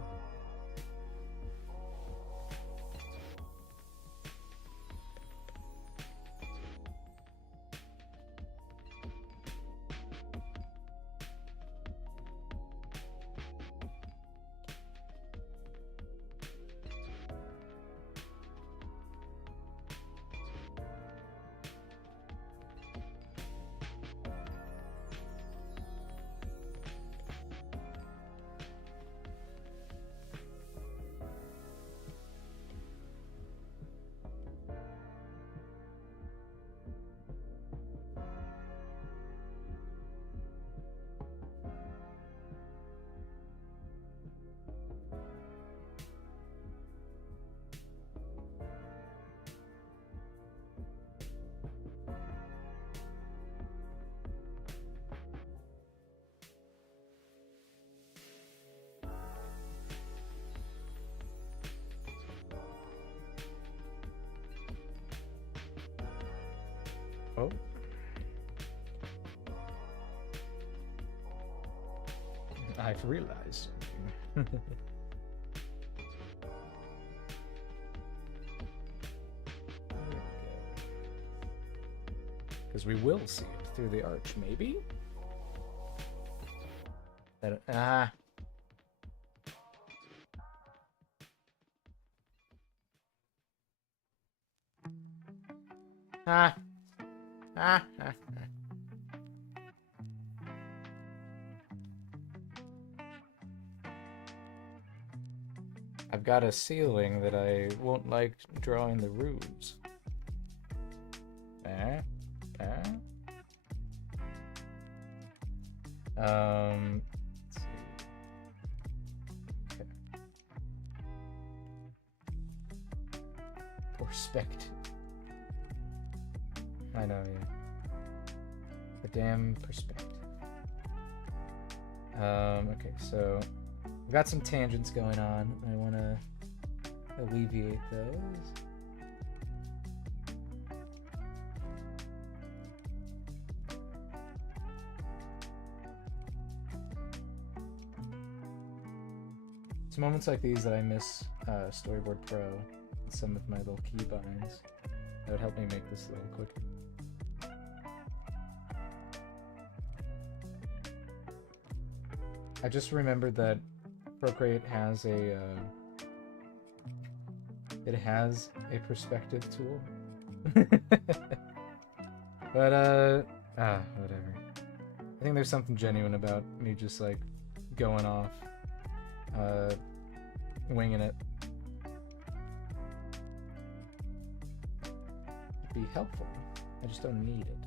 Oh. I've realized something. Because we will see it through the arch, maybe? Ah. Ah. Ah. Ah. I've got a ceiling that I won't like drawing the roofs. Let's see. Okay. Perspective. I know, yeah. The damn perspective. Okay, so we've got some tangents going on. I want to alleviate those. It's moments like these that I miss Storyboard Pro and some of my little keybinds that would help me make this a little quicker. I just remembered that Procreate has a it has a perspective tool. But whatever. I think there's something genuine about me just like going off, winging it. It'd be helpful. I just don't need it.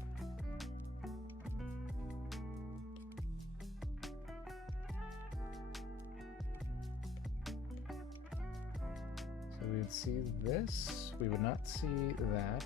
So we would see this. We would not see that.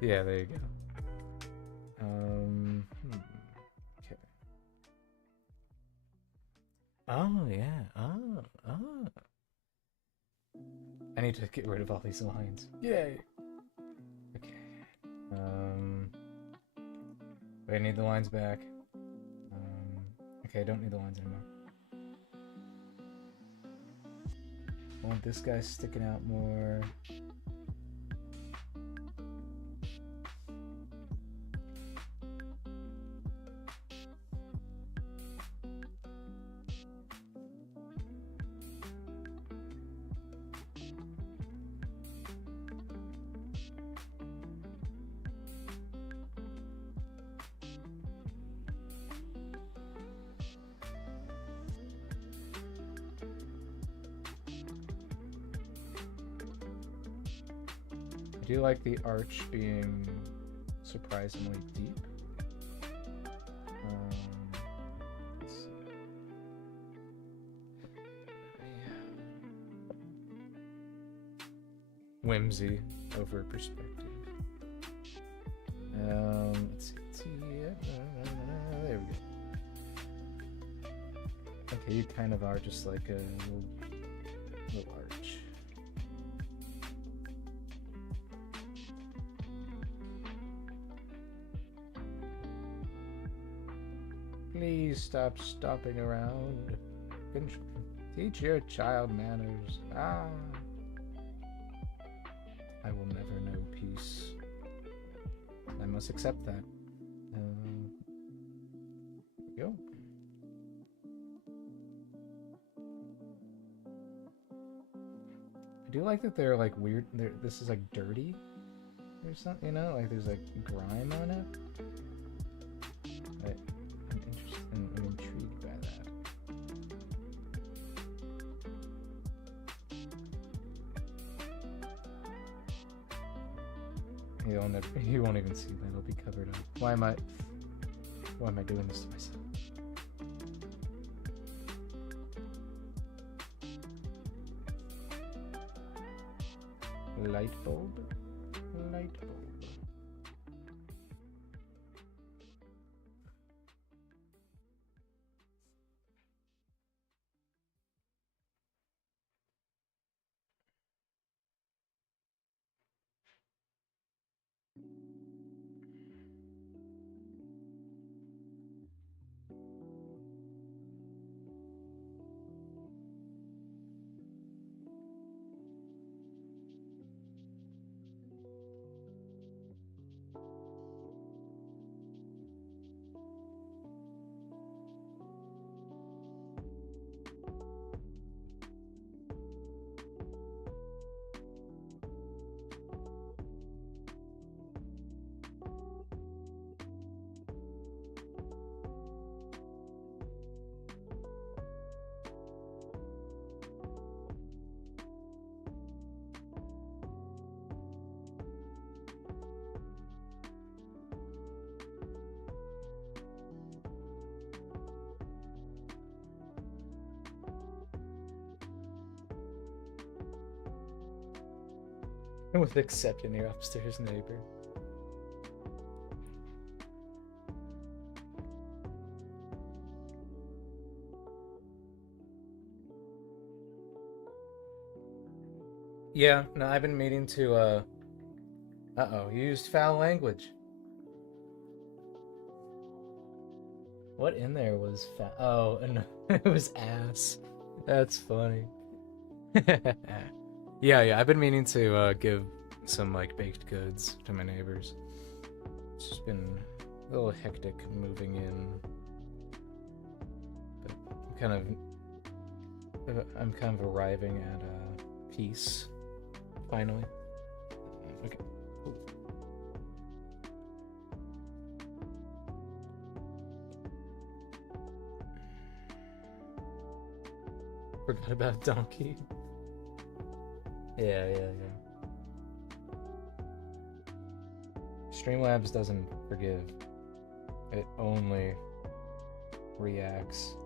Yeah, there you go. Okay. Oh, yeah. Oh. I need to get rid of all these lines. Yay! Okay. Wait, I need the lines back. Okay, I don't need the lines anymore. I want this guy sticking out more. I do like the arch being surprisingly deep. Let's see. Whimsy over perspective. Let's see. There we go. Okay, you kind of are just like a little arch. Please stop stopping around. Teach your child manners. Ah. I will never know peace. I must accept that. Here we go. I do like that they're like weird. This is like dirty or something, you know? Like there's like grime on it. I'm intrigued by that. He won't even see that. It'll be covered up. Why am I doing this to myself? Light bulb. With excepting your upstairs neighbor. Yeah, no, I've been meaning to, Uh-oh, you used foul language. What in there was Oh, no, it was ass. That's funny. Yeah, I've been meaning to, give some, like, baked goods to my neighbors. It's just been a little hectic moving in. But I'm kind of arriving at, peace, finally. Okay. Cool. Forgot about Donkey. Yeah. Streamlabs doesn't forgive. It only reacts.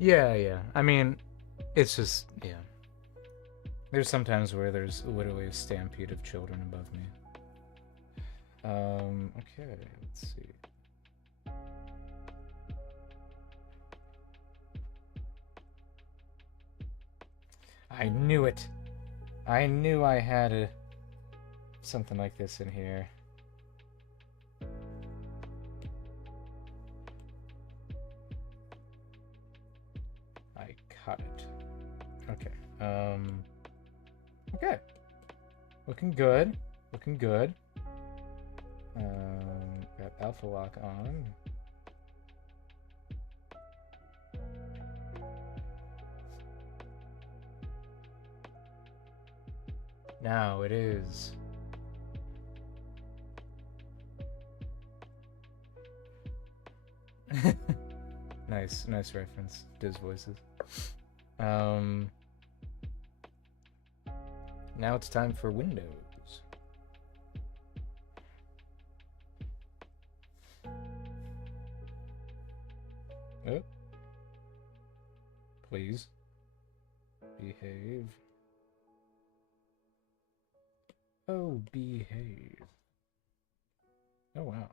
Yeah. I mean, it's just, yeah. There's sometimes where there's literally a stampede of children above me. Okay, let's see. I knew it! I knew I had something like this in here. I caught it. Okay, okay. Looking good. Got alpha lock on. Now it is. Nice reference. Diz voices. Now it's time for Windows. Oh. Please. Behave. Oh, behave. Oh, wow.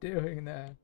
doing that.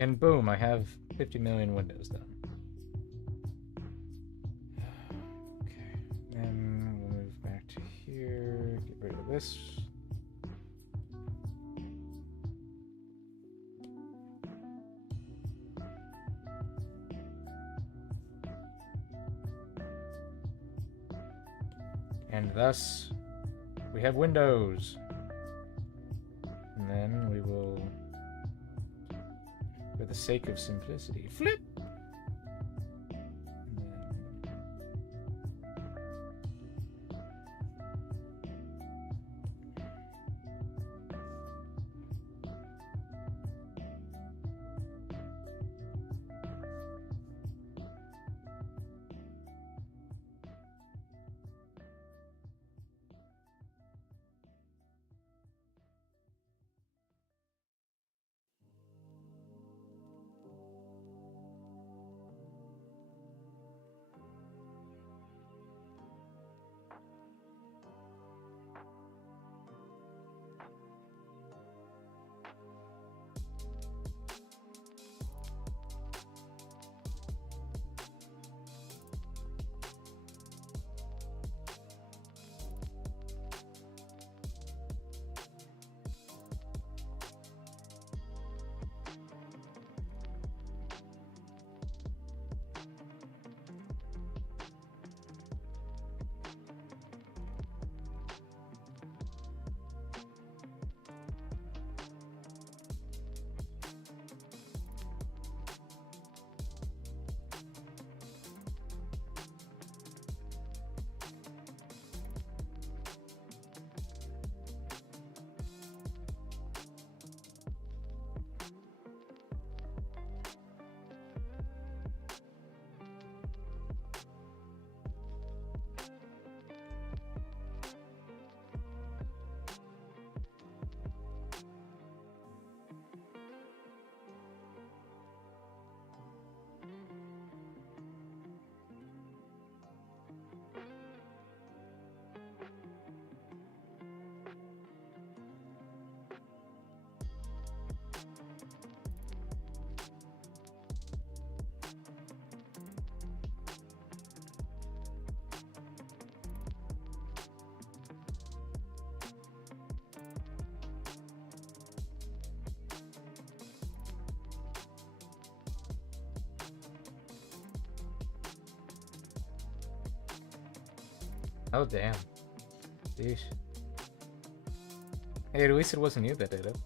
And boom, I have 50 million windows done. Okay, then we'll move back to here, get rid of this. And thus, we have windows. And then we will, for the sake of simplicity, flip! Oh, damn. Sheesh. Hey, at least it wasn't you that did it.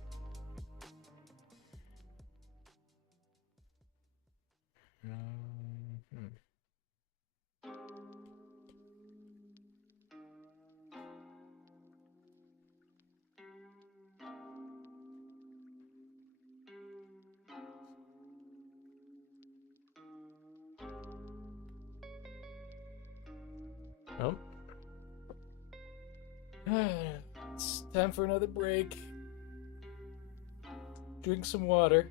Oh. It's time for another break. Drink some water.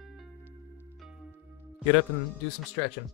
Get up and do some stretching.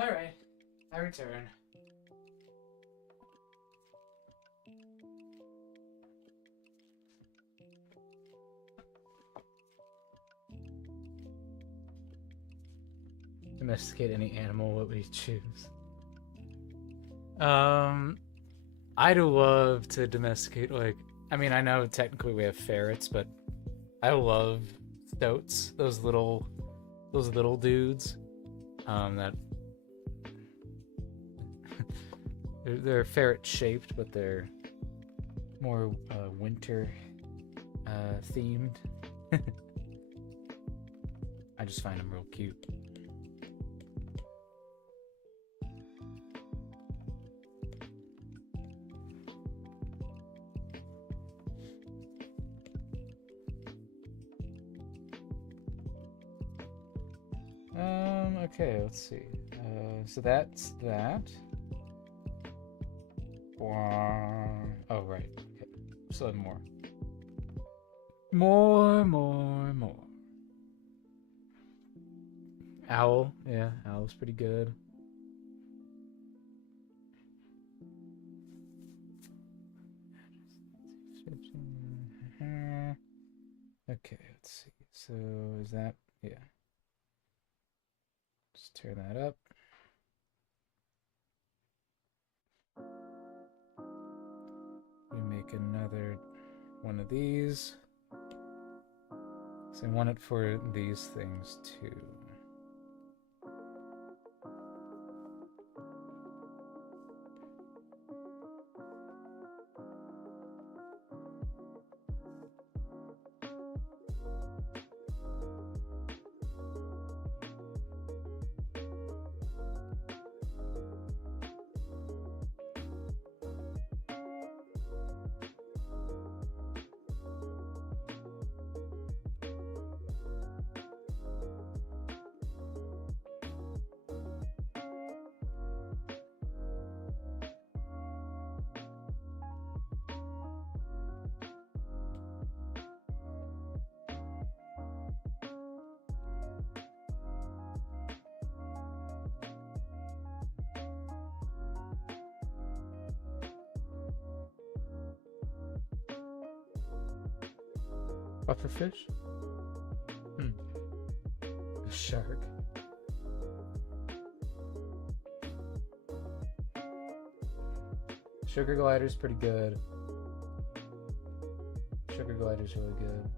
Alright, I return. Domesticate any animal, what would you choose? I'd love to domesticate, like, I mean, I know technically we have ferrets, but I love stoats, those little dudes. That they're ferret shaped, but they're more winter themed. I just find them real cute. Okay, let's see. So that's that. Oh, right. Okay. Still have more. More. Owl. Yeah, owl's pretty good. Okay, let's see. So is that, yeah. Just tear that up. We make another one of these. So I want it for these things too. Pufferfish? A shark. Sugar glider's pretty good. Sugar glider's really good.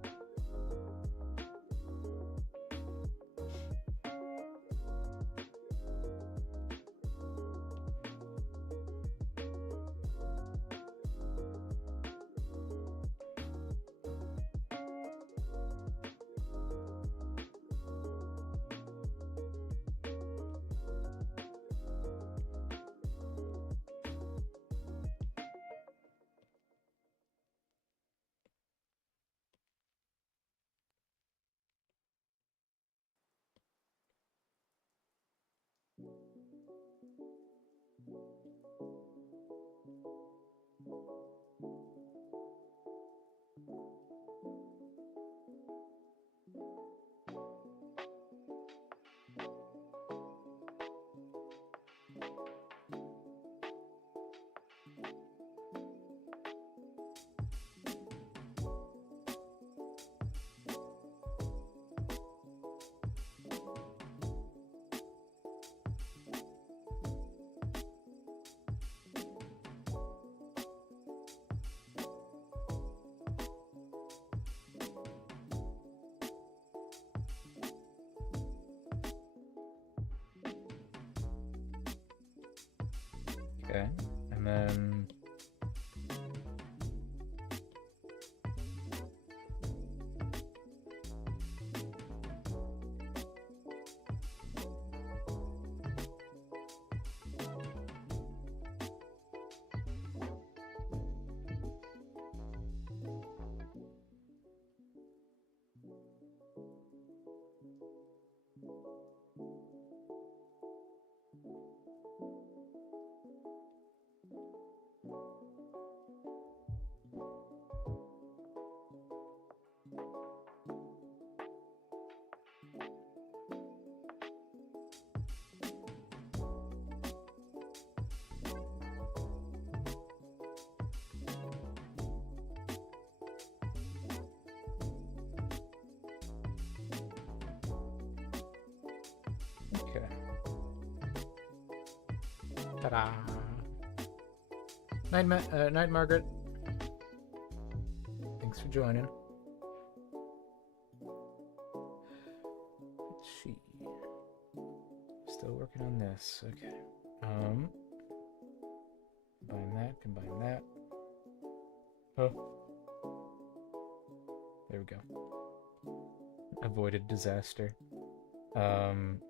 Okay, and then Ta-da! Night, Margaret. Thanks for joining. Let's see. Still working on this. Okay. Combine that. Oh. There we go. Avoided disaster. Okay.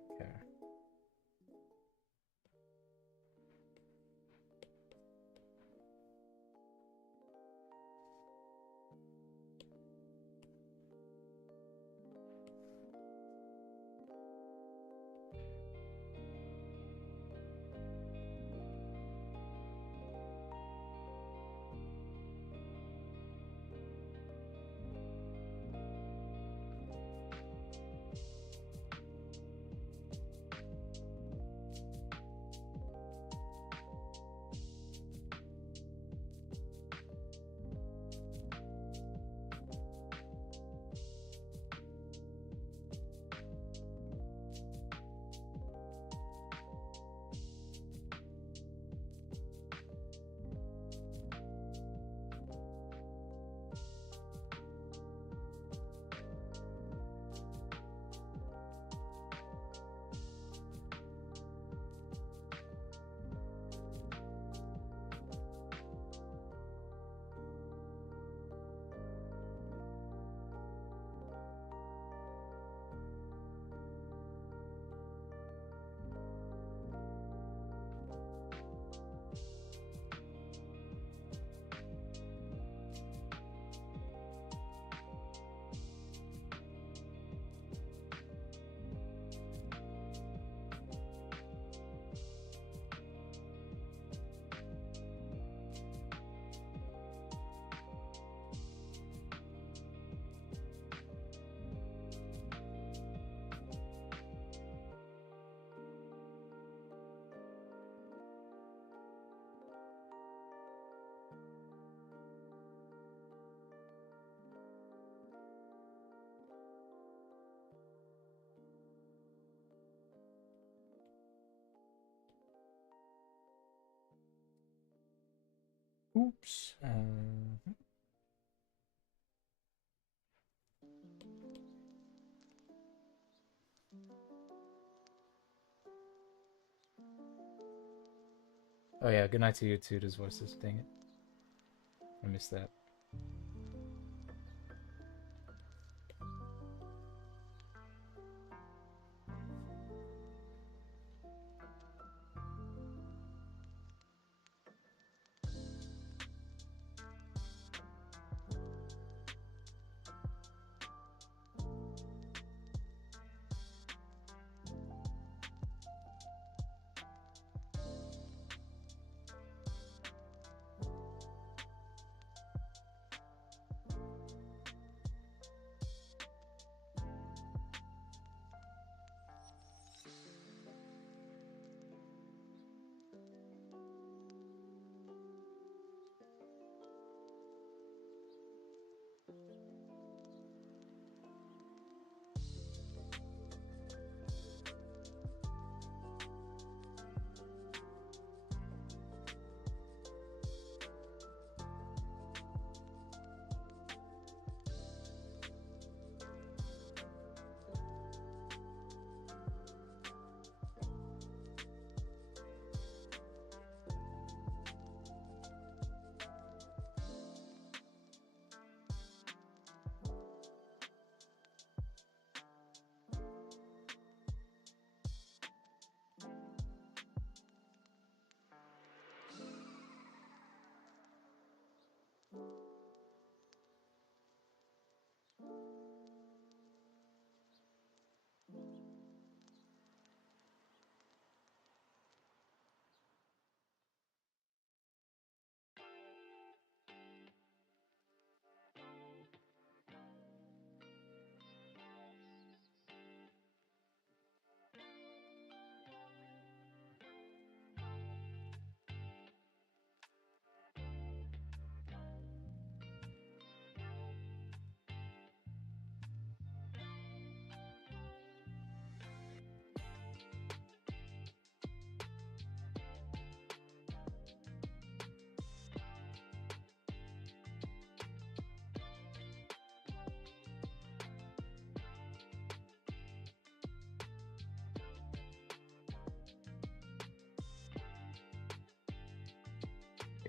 Oops. Oh yeah, good night to you too, Does Voices. Dang it. I missed that.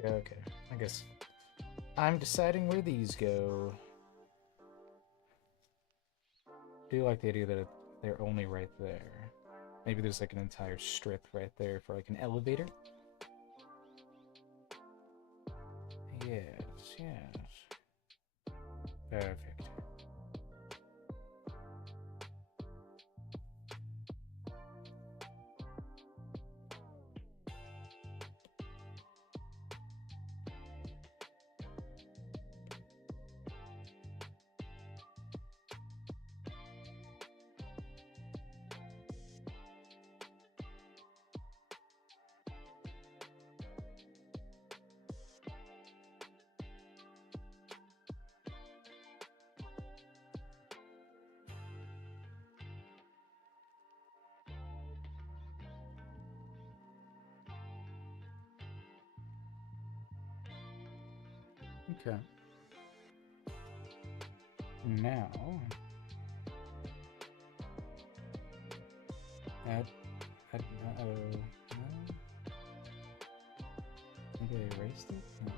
Okay, I guess I'm deciding where these go. I do like the idea that they're only right there. Maybe there's like an entire strip right there for like an elevator. Yes, yes. Perfect. Okay. Now, uh-oh, no? Maybe I erased it? No.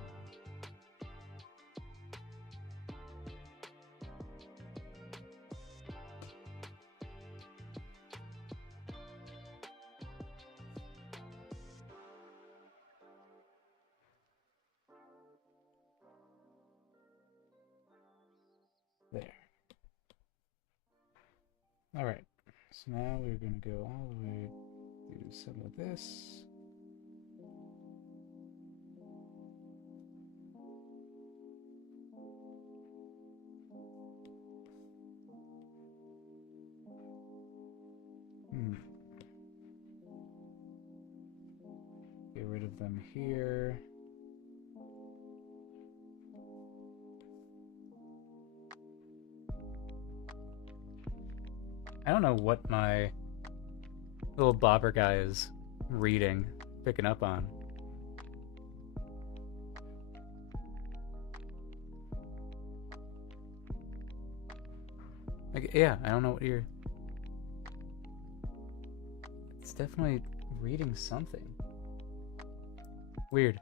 There. Alright, so now we're going to go all the way do some of this. Get rid of them here. I don't know what my little bobber guy is reading, picking up on. Like, yeah, I don't know what you're... It's definitely reading something. Weird.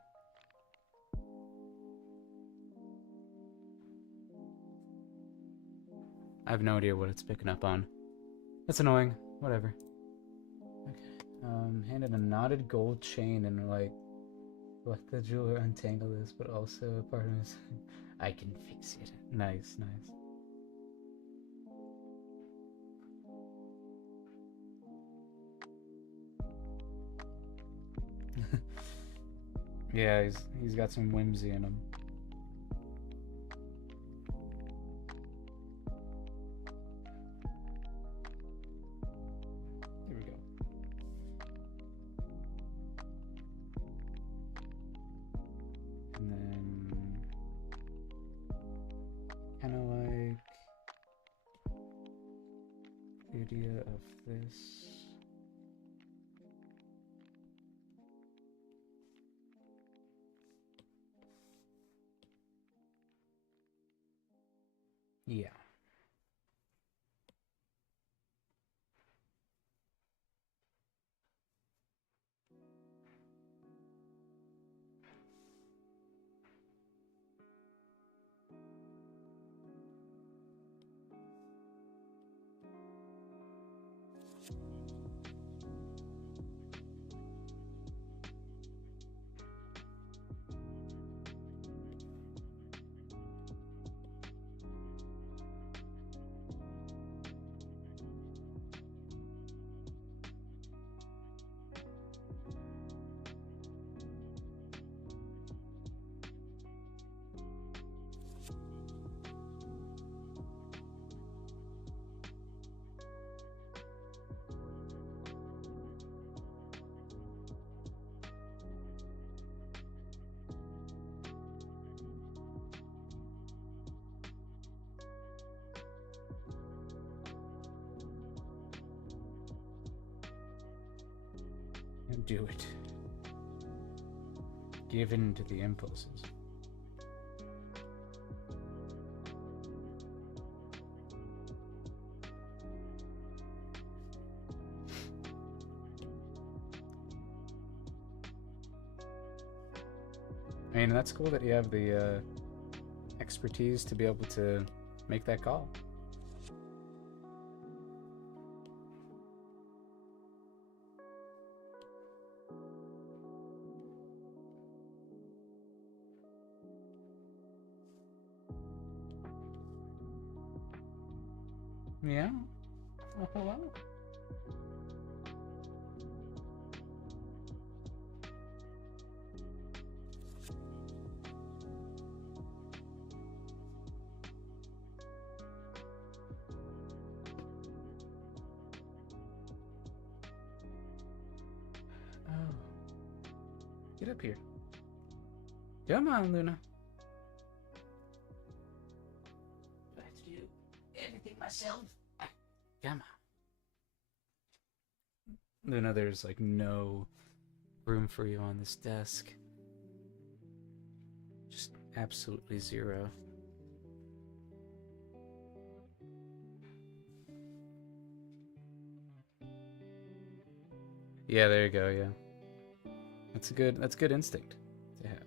I have no idea what it's picking up on. That's annoying. Whatever. Okay. Handed a knotted gold chain and like, let the jeweler untangle this, but also a part of his... I can fix it. Nice, nice. Yeah, he's got some whimsy in him. Here we go. And then kind of like the idea of this. Yeah. Do it. Give in to the impulses. I mean, that's cool that you have the expertise to be able to make that call. Yeah? Oh, hello? Oh. Get up here. Come on, Luna. I have to do everything myself. Come on. Luna, there's like no room for you on this desk. Just absolutely zero. Yeah, there you go, yeah. That's a good instinct to have.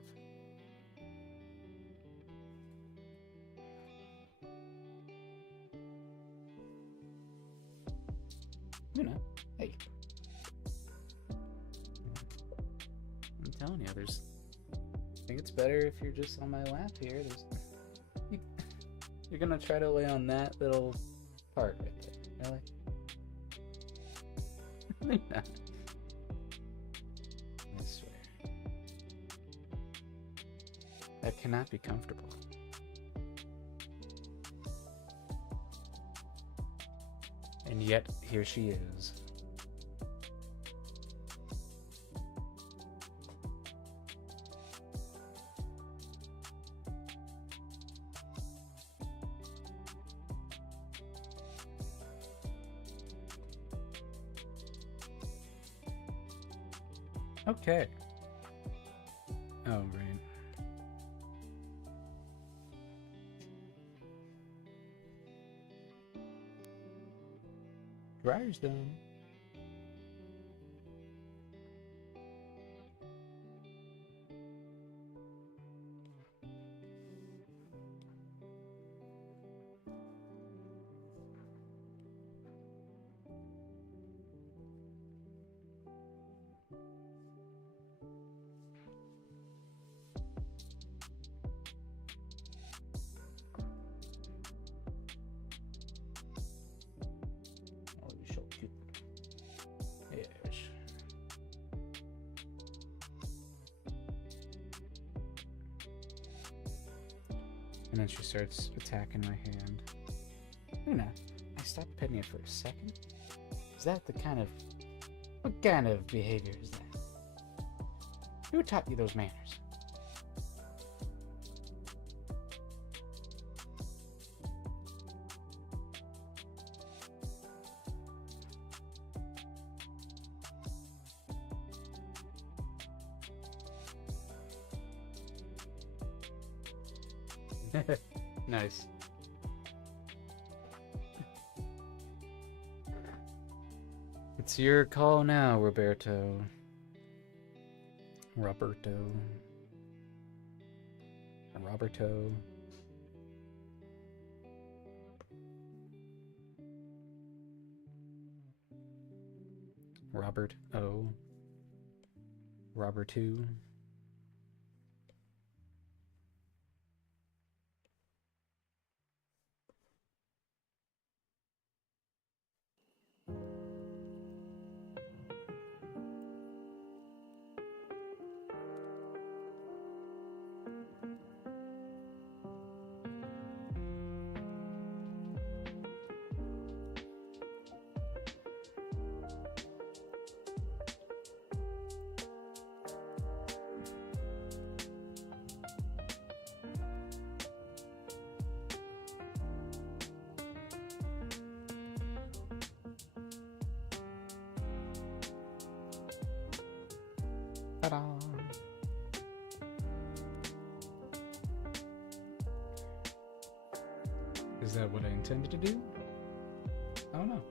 Luna, hey. I'm telling you, I think it's better if you're just on my lap here. You're gonna try to lay on that little part right there, really? I swear. That cannot be comfortable. And yet, here she is. Okay. Oh, right. Dryer's done. And then she starts attacking my hand. Luna, I stopped petting you for a second. Is that what kind of behavior is that? Who taught you those manners? Nice. It's your call now, Roberto. Roberto. Robert O. Robert 2. Ta-da! Is that what I intended to do? I don't know.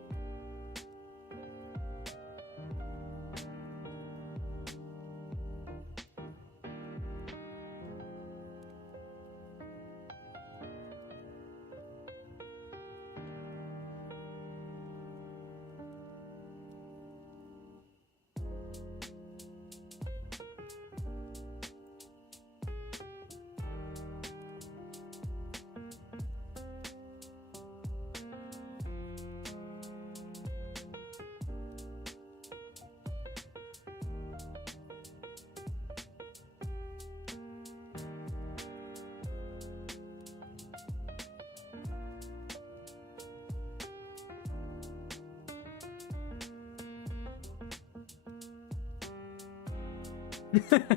Should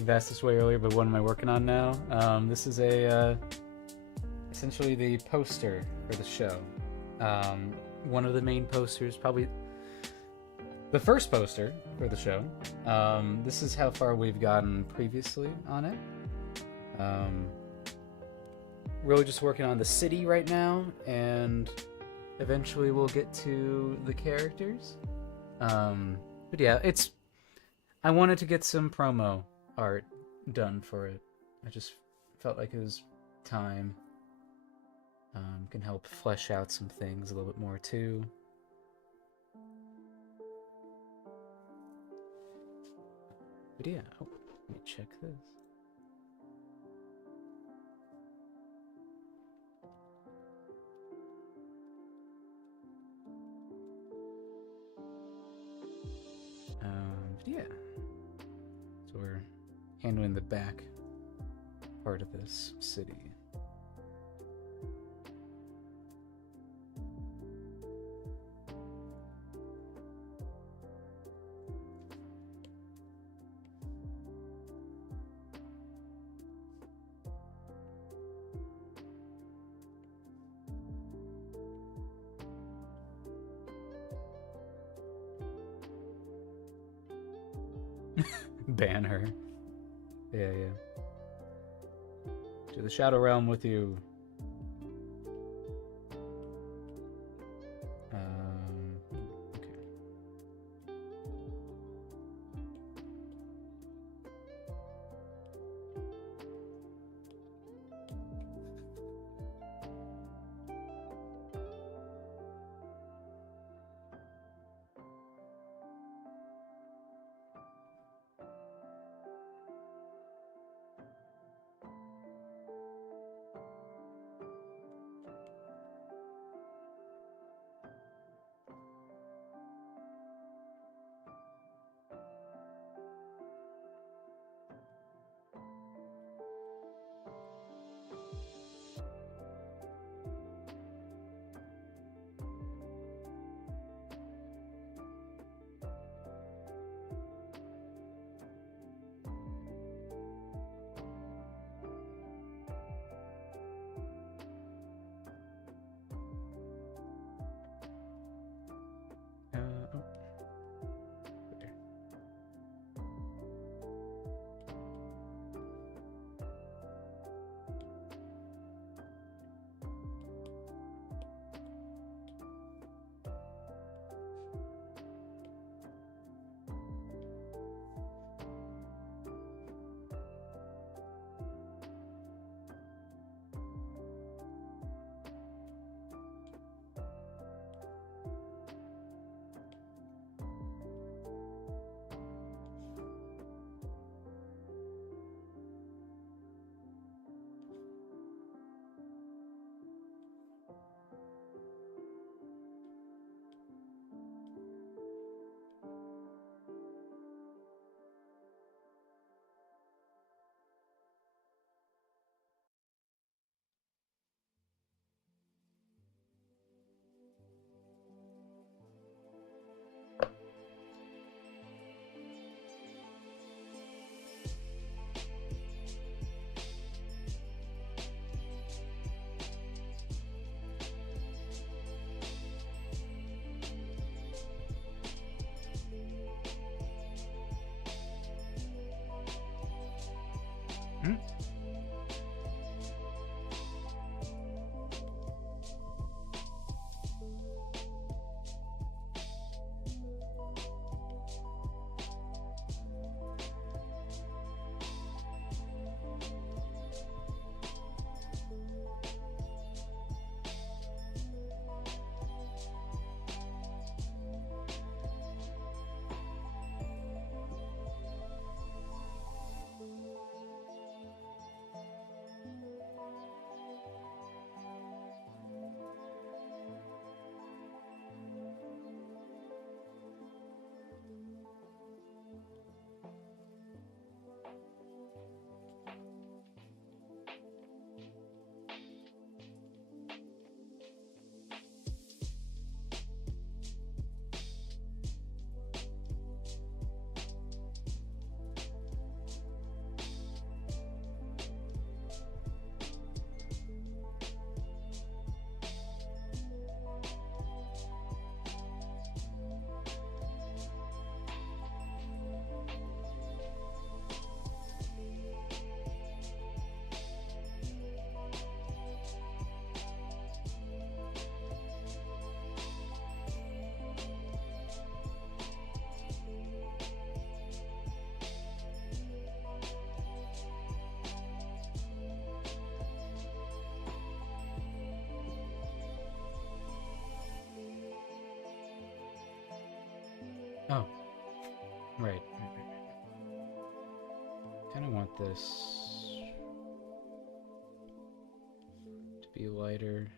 have asked this way earlier, but what am I working on now? This is essentially the poster for the show. One of the main posters, probably the first poster for the show. This is how far we've gotten previously on it. Really just working on the city right now, and eventually we'll get to the characters. But yeah, I wanted to get some promo art done for it. I just felt like it was time. Can help flesh out some things a little bit more too. But yeah, oh, let me check this. But yeah, so we're handling the back part of this city. Ban her. Yeah. To the Shadow Realm with you. Okay. Oh. Right. Kind of want this to be lighter.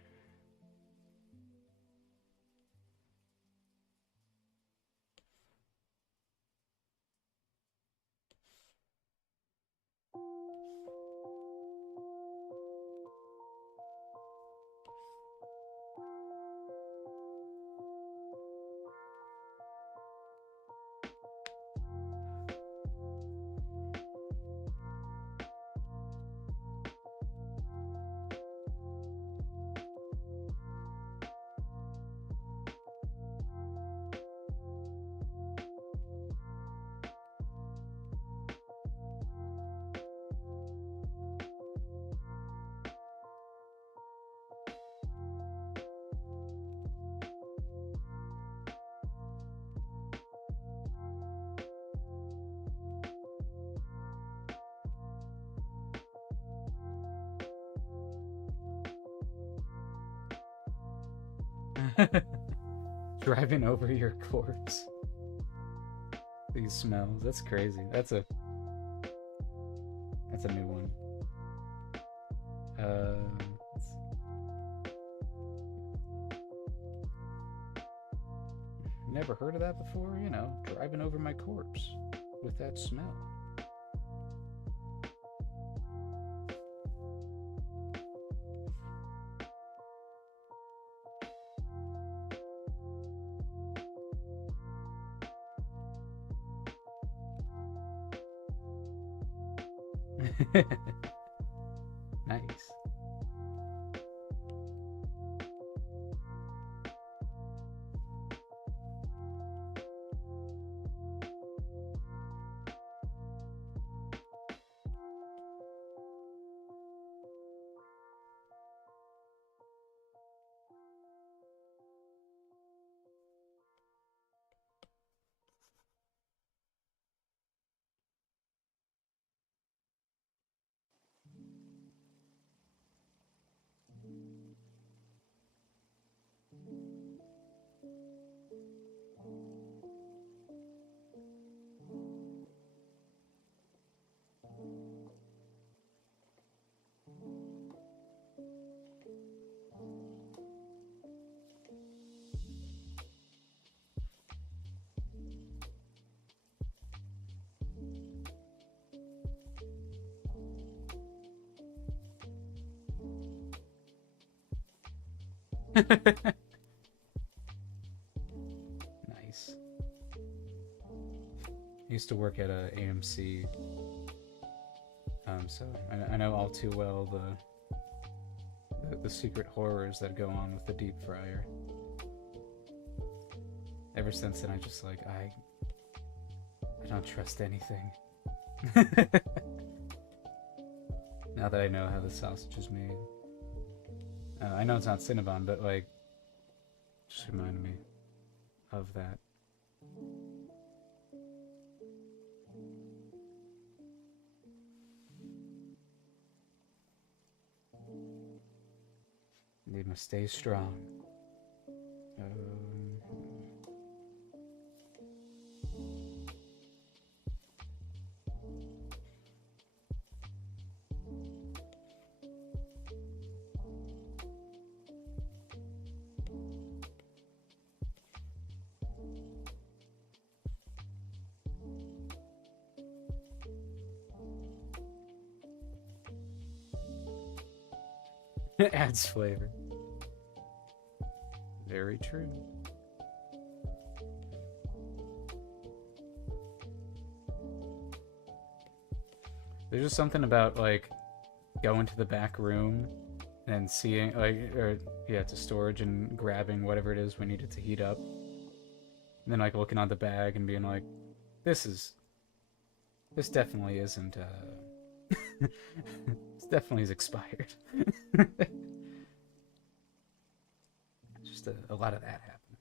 Driving over your corpse. These smells. That's crazy. That's a new one. Never heard of that before, you know, driving over my corpse with that smell. Nice. Nice. I used to work at a AMC, so I know all too well the secret horrors that go on with the deep fryer. Ever since then, I just like I don't trust anything. Now that I know how the sausage is made. I know it's not Cinnabon, but like, just reminded me of that. Need to stay strong. It adds flavor. Very true. There's just something about like going to the back room and seeing to storage and grabbing whatever it is we needed to heat up. And then like looking on the bag and being like, this definitely isn't this definitely is expired. Just a lot of that happened.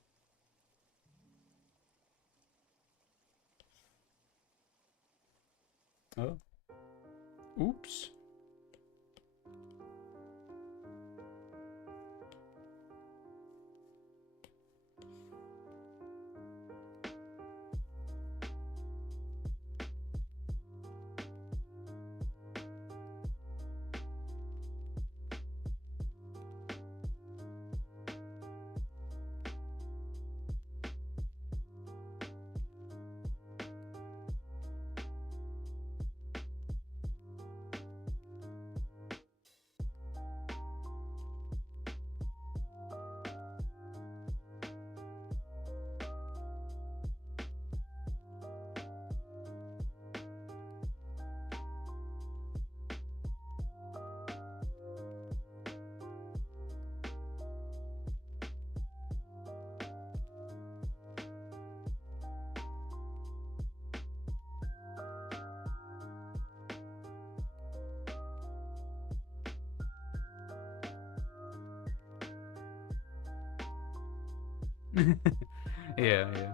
Oh. Oops. Yeah, yeah.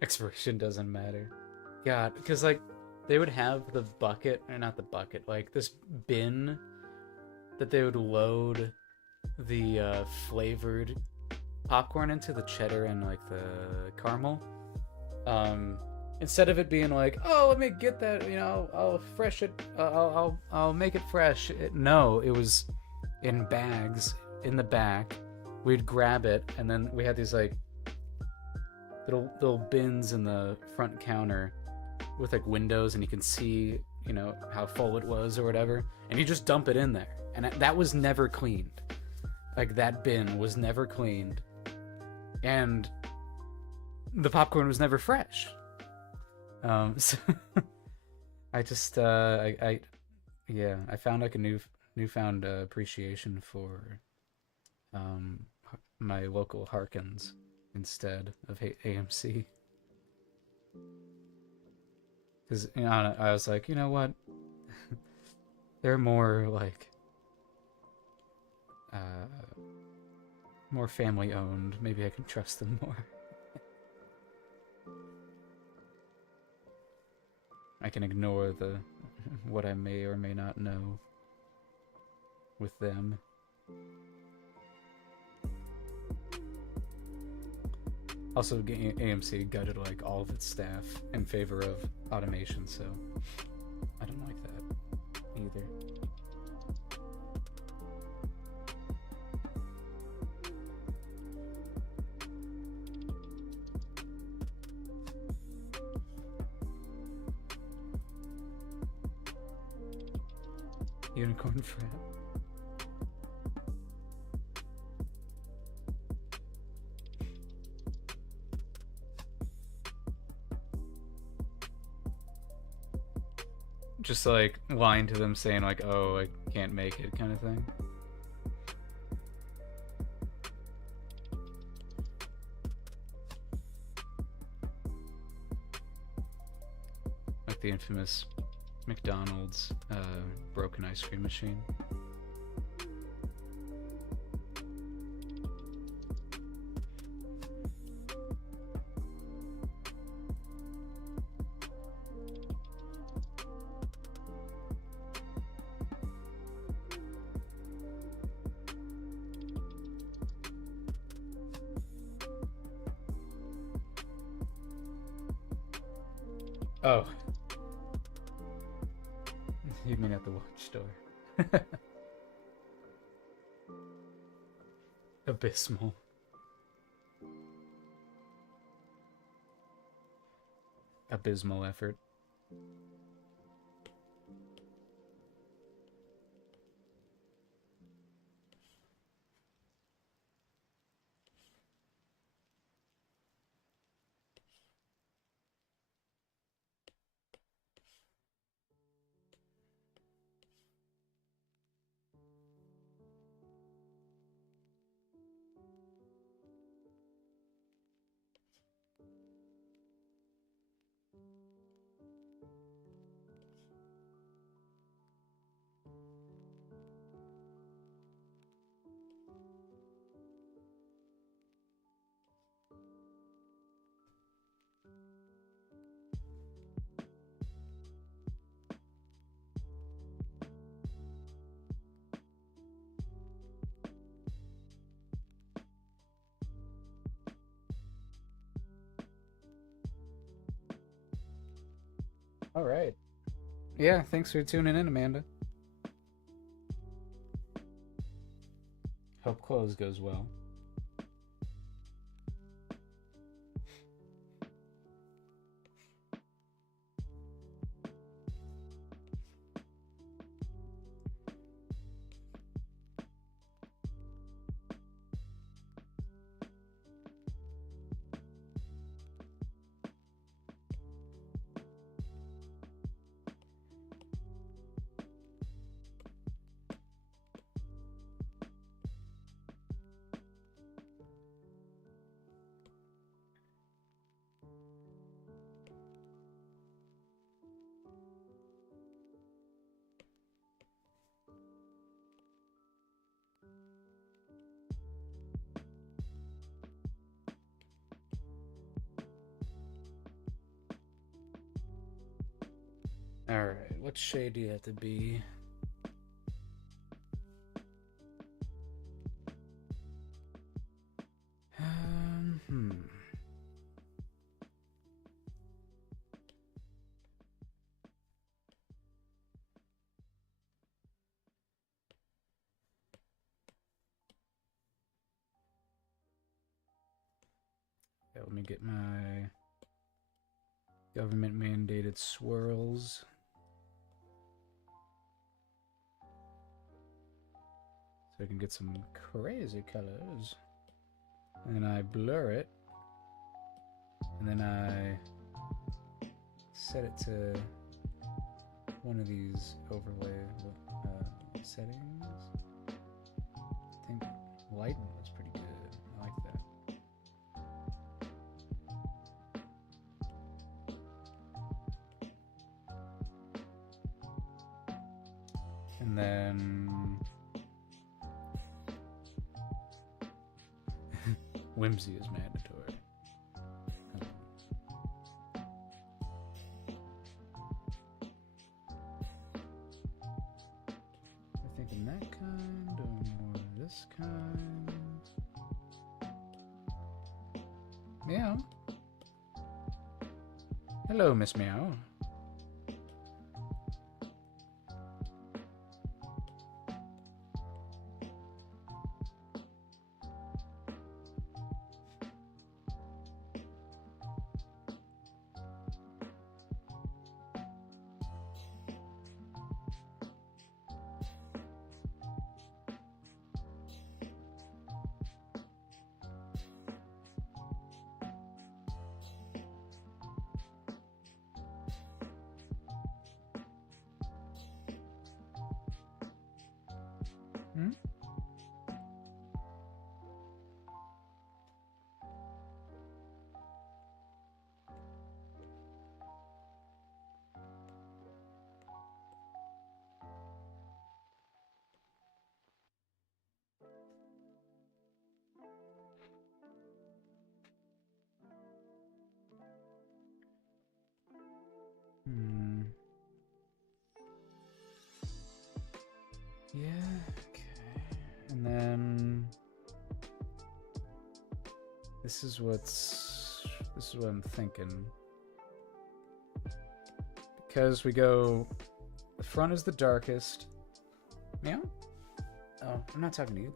Expiration doesn't matter. God, because like they would have the bucket, or not the bucket, like this bin that they would load the flavored popcorn into, the cheddar and like the caramel. Um, Instead of it being like, oh, let me get that, I'll fresh it, I'll make it fresh. No, it was in bags in the back. We'd grab it, and then we had these like little bins in the front counter with like windows, and you can see how full it was or whatever, and you just dump it in there, and that was never cleaned. Like that bin was never cleaned, and the popcorn was never fresh. So I just yeah, I found like a newfound appreciation for um my local Harkins instead of AMC, because I was like, you know what, they're more like more family owned. Maybe I can trust them more. I can ignore the what I may or may not know with them. Also, AMC gutted like all of its staff in favor of automation, so I don't like that either. Unicorn frat. Just like lying to them, saying like, oh, I can't make it, kind of thing. Like the infamous McDonald's broken ice cream machine. Oh. You mean at the watch store? Abysmal. Abysmal effort. All right. Yeah, thanks for tuning in, Amanda. Hope close goes well. Alright, what shade do you have to be? Hmm. Yeah, let me get my government mandated swirls. So I can get some crazy colors. And then I blur it. And then I set it to one of these overlay settings. I think lighten was pretty good. I like that. And then whimsy is mandatory. I'm thinking that kind or more this kind. Meow. Hello, Miss Meow. Hmm? Hmm. Yeah, okay. And then this is what I'm thinking. Because we go, the front is the darkest. Meow? Oh, I'm not talking to you.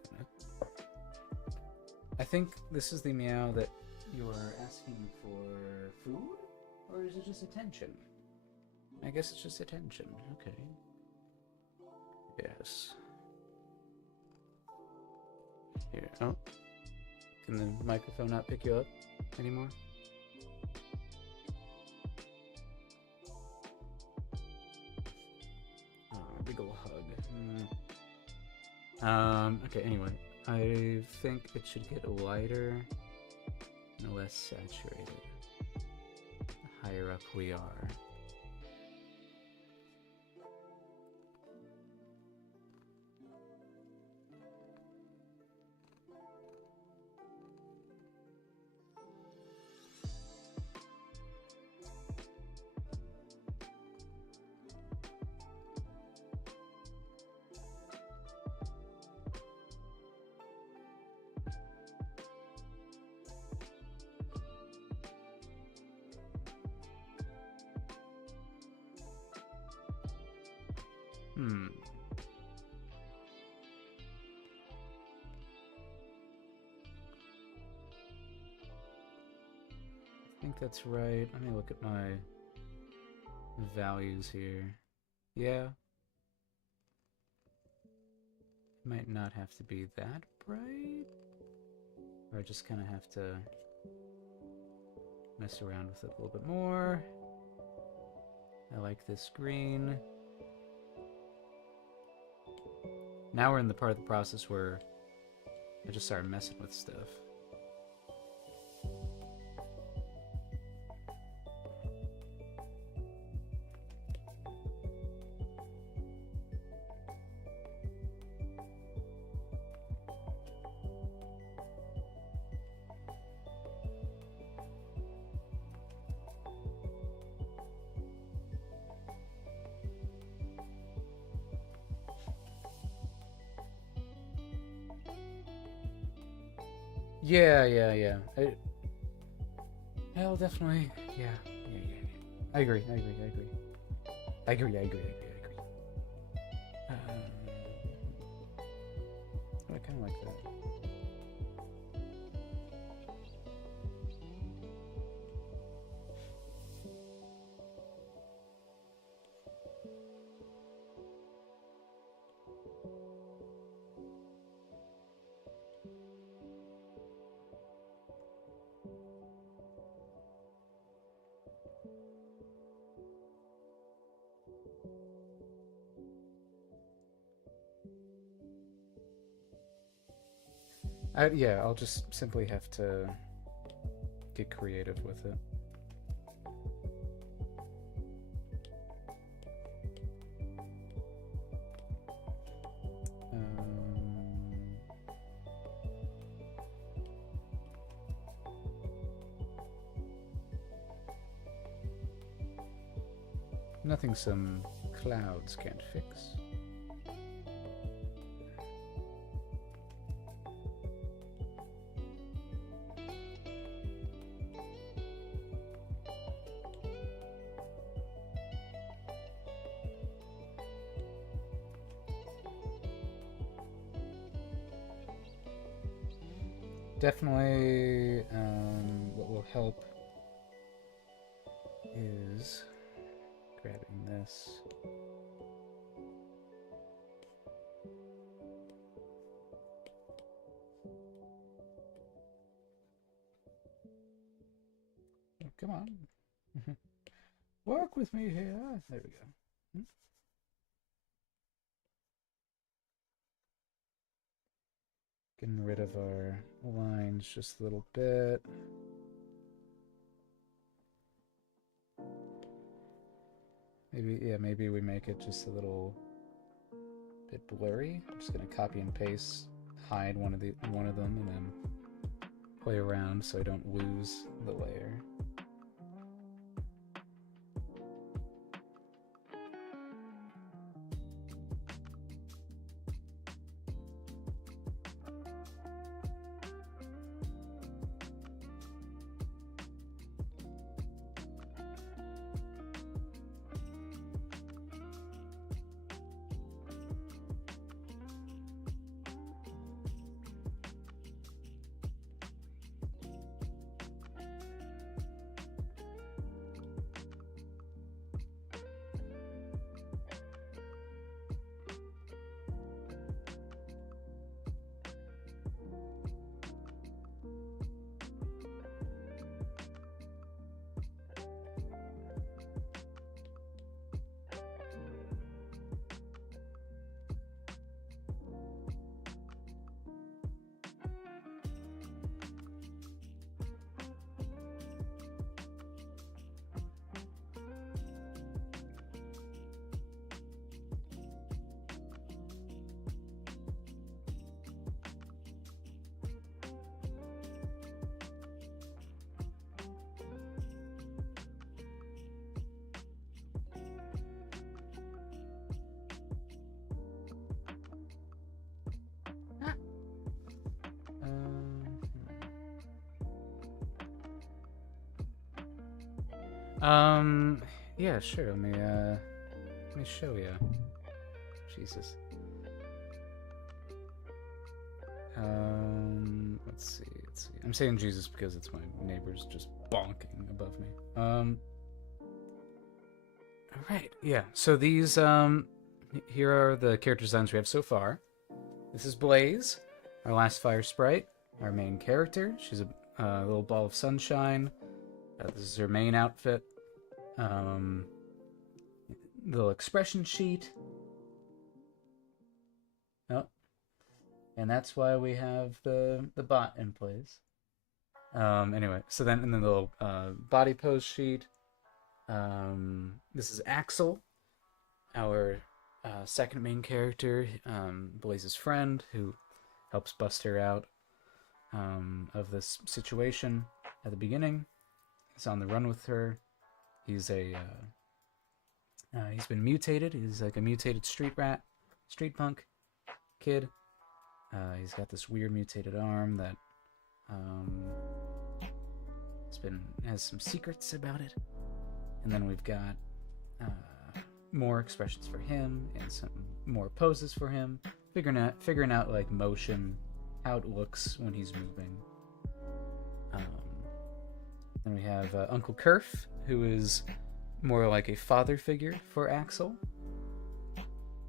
I think this is the meow that you are asking for food? Or is it just attention? I guess it's just attention. Okay. Yes. Here. Oh. Can the microphone not pick you up anymore? Oh, a big ol' hug. Okay, anyway. I think it should get lighter and less saturated the higher up we are. I think that's right. Let me look at my values here. Yeah. Might not have to be that bright. Or I just kind of have to mess around with it a little bit more. I like this green. Now we're in the part of the process where I just started messing with stuff. Yeah. I'll definitely. Yeah. I agree. I agree. I kind of like that. Yeah, I'll just simply have to get creative with it. Nothing some clouds can't fix. Definitely, what will help is grabbing this. Oh, come on. Work with me here. There we go. Getting rid of our lines just a little bit. Maybe we make it just a little bit blurry. I'm just gonna copy and paste, hide one of them, and then play around so I don't lose the layer. Yeah, sure. Let me show you. Jesus. Let's see. I'm saying Jesus because it's my neighbor's just bonking above me. Alright, yeah. So these, here are the character designs we have so far. This is Blaze, our last fire sprite, our main character. She's a little ball of sunshine. This is her main outfit. Little expression sheet. Oh. And that's why we have the bot in place. Anyway, so then in the little body pose sheet, this is Axel, our second main character, Blaze's friend, who helps bust her out of this situation at the beginning. He's on the run with her. He's he's been mutated. He's like a mutated street punk kid. He's got this weird mutated arm that Has some secrets about it. And then we've got more expressions for him and some more poses for him, figuring out like motion, how it looks when he's moving. Then we have Uncle Kerf, who is more like a father figure for Axel.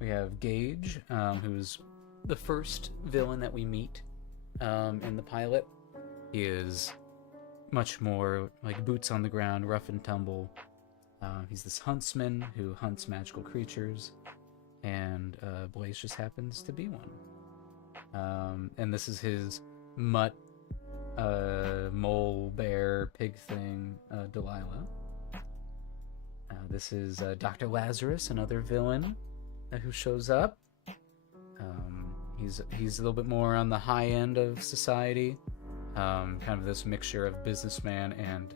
We have Gage, who's the first villain that we meet in the pilot. He is much more like boots on the ground, rough and tumble. He's this huntsman who hunts magical creatures, and Blaze just happens to be one. And this is his mutt, mole, bear, pig thing, Delilah. This is Dr. Lazarus, another villain who shows up. He's a little bit more on the high end of society. Kind of this mixture of businessman and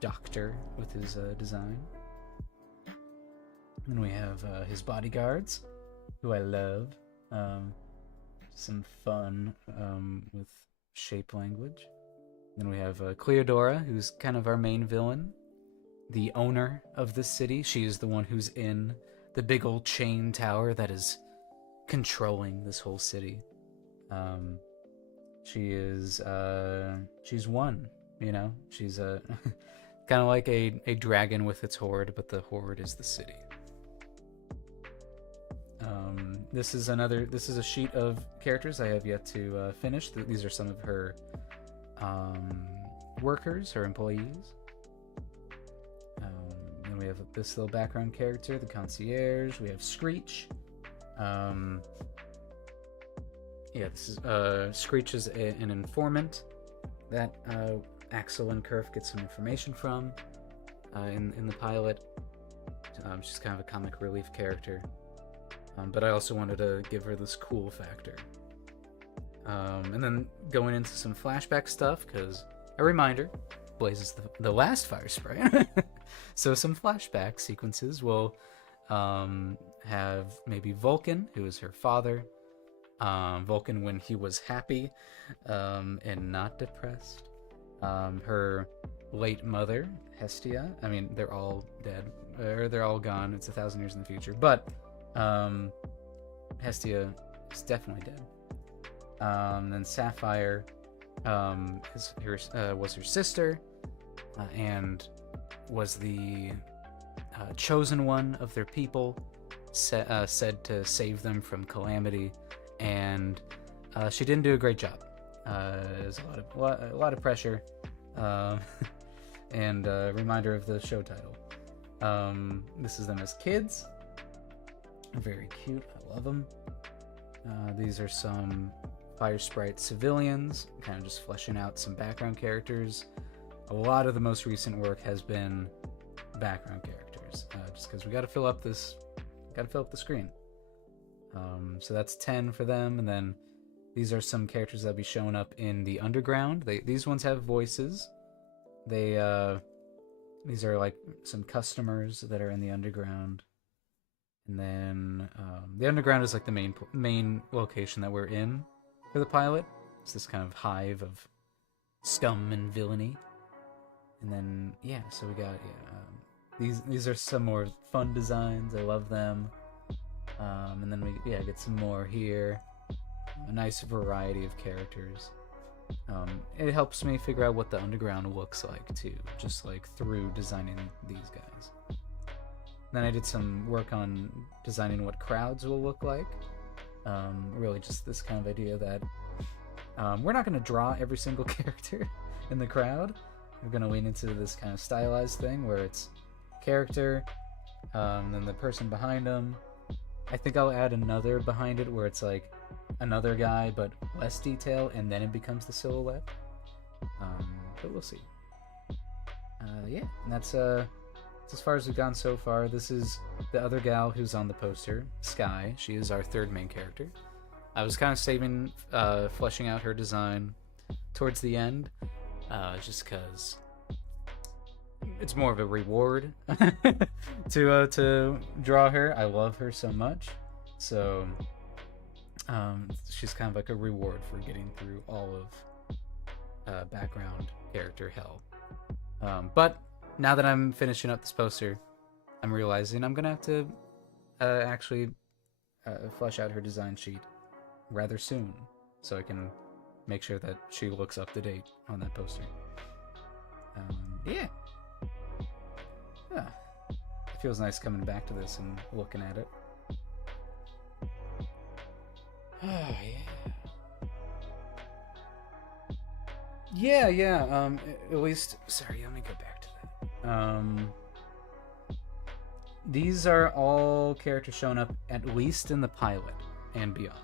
doctor with his design. And we have his bodyguards, who I love. Some fun with shape language. Then we have Cleodora, who's kind of our main villain, the owner of this city. She is the one who's in the big old chain tower that is controlling this whole city. She's one, you know. She's a kind of like a dragon with its horde, but the horde is the city. This is a sheet of characters I have yet to finish. These are some of her workers, her employees. Then we have this little background character, the concierge. We have Screech. This is Screech is an informant that Axel and Kerf get some information from in the pilot. She's kind of a comic relief character, but I also wanted to give her this cool factor. And then going into some flashback stuff, because a reminder, Blaze is the last fire sprite. So some flashback sequences will have maybe Vulcan, who is her father. Vulcan when he was happy and not depressed. Her late mother, Hestia. I mean, they're all dead. Or they're all gone. It's 1,000 years in the future. But Hestia is definitely dead. Then Sapphire was her sister and was the chosen one of their people, said to save them from calamity. And she didn't do a great job. There's a lot of pressure, and a reminder of the show title. This is them as kids. Very cute. I love them. These are some Fire Sprite civilians, kind of just fleshing out some background characters. A lot of the most recent work has been background characters, just because we got to fill up the screen. So that's 10 for them, and then these are some characters that'll be showing up in the underground. These ones have voices. These are like some customers that are in the underground, and then the underground is like the main location that we're in for the pilot. It's this kind of hive of scum and villainy, and then so we got these are some more fun designs. I love them. And then we get some more here. A nice variety of characters. It helps me figure out what the underground looks like too, just like through designing these guys. Then I did some work on designing what crowds will look like. Really just this kind of idea that we're not going to draw every single character in the crowd. We're going to lean into this kind of stylized thing where it's character, then the person behind them. I think I'll add another behind it where it's like another guy but less detail, and then it becomes the silhouette. But we'll see. And that's as far as we've gone so far. This is the other gal who's on the poster, Sky. She is our third main character. I was kind of saving fleshing out her design towards the end, just because it's more of a reward to draw her. I love her so much, so she's kind of like a reward for getting through all background character hell. But now that I'm finishing up this poster, I'm realizing I'm gonna have to actually flesh out her design sheet rather soon, so I can make sure that she looks up to date on that poster. Yeah. It feels nice coming back to this and looking at it. Yeah. At least, sorry, let me go back to that. These are all characters showing up at least in the pilot and beyond.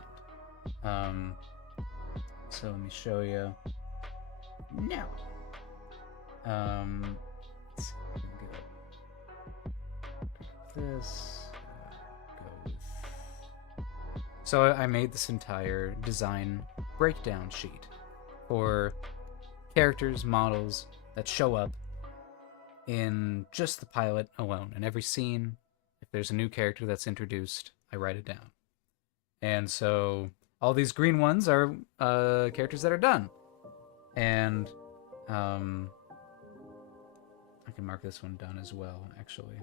So let me show you. Now. Let's see, I'm gonna go this. Go with. So I made this entire design breakdown sheet for characters, models that show up in just the pilot alone. In every scene, if there's a new character that's introduced, I write it down. And so all these green ones are characters that are done. And I can mark this one done as well, actually.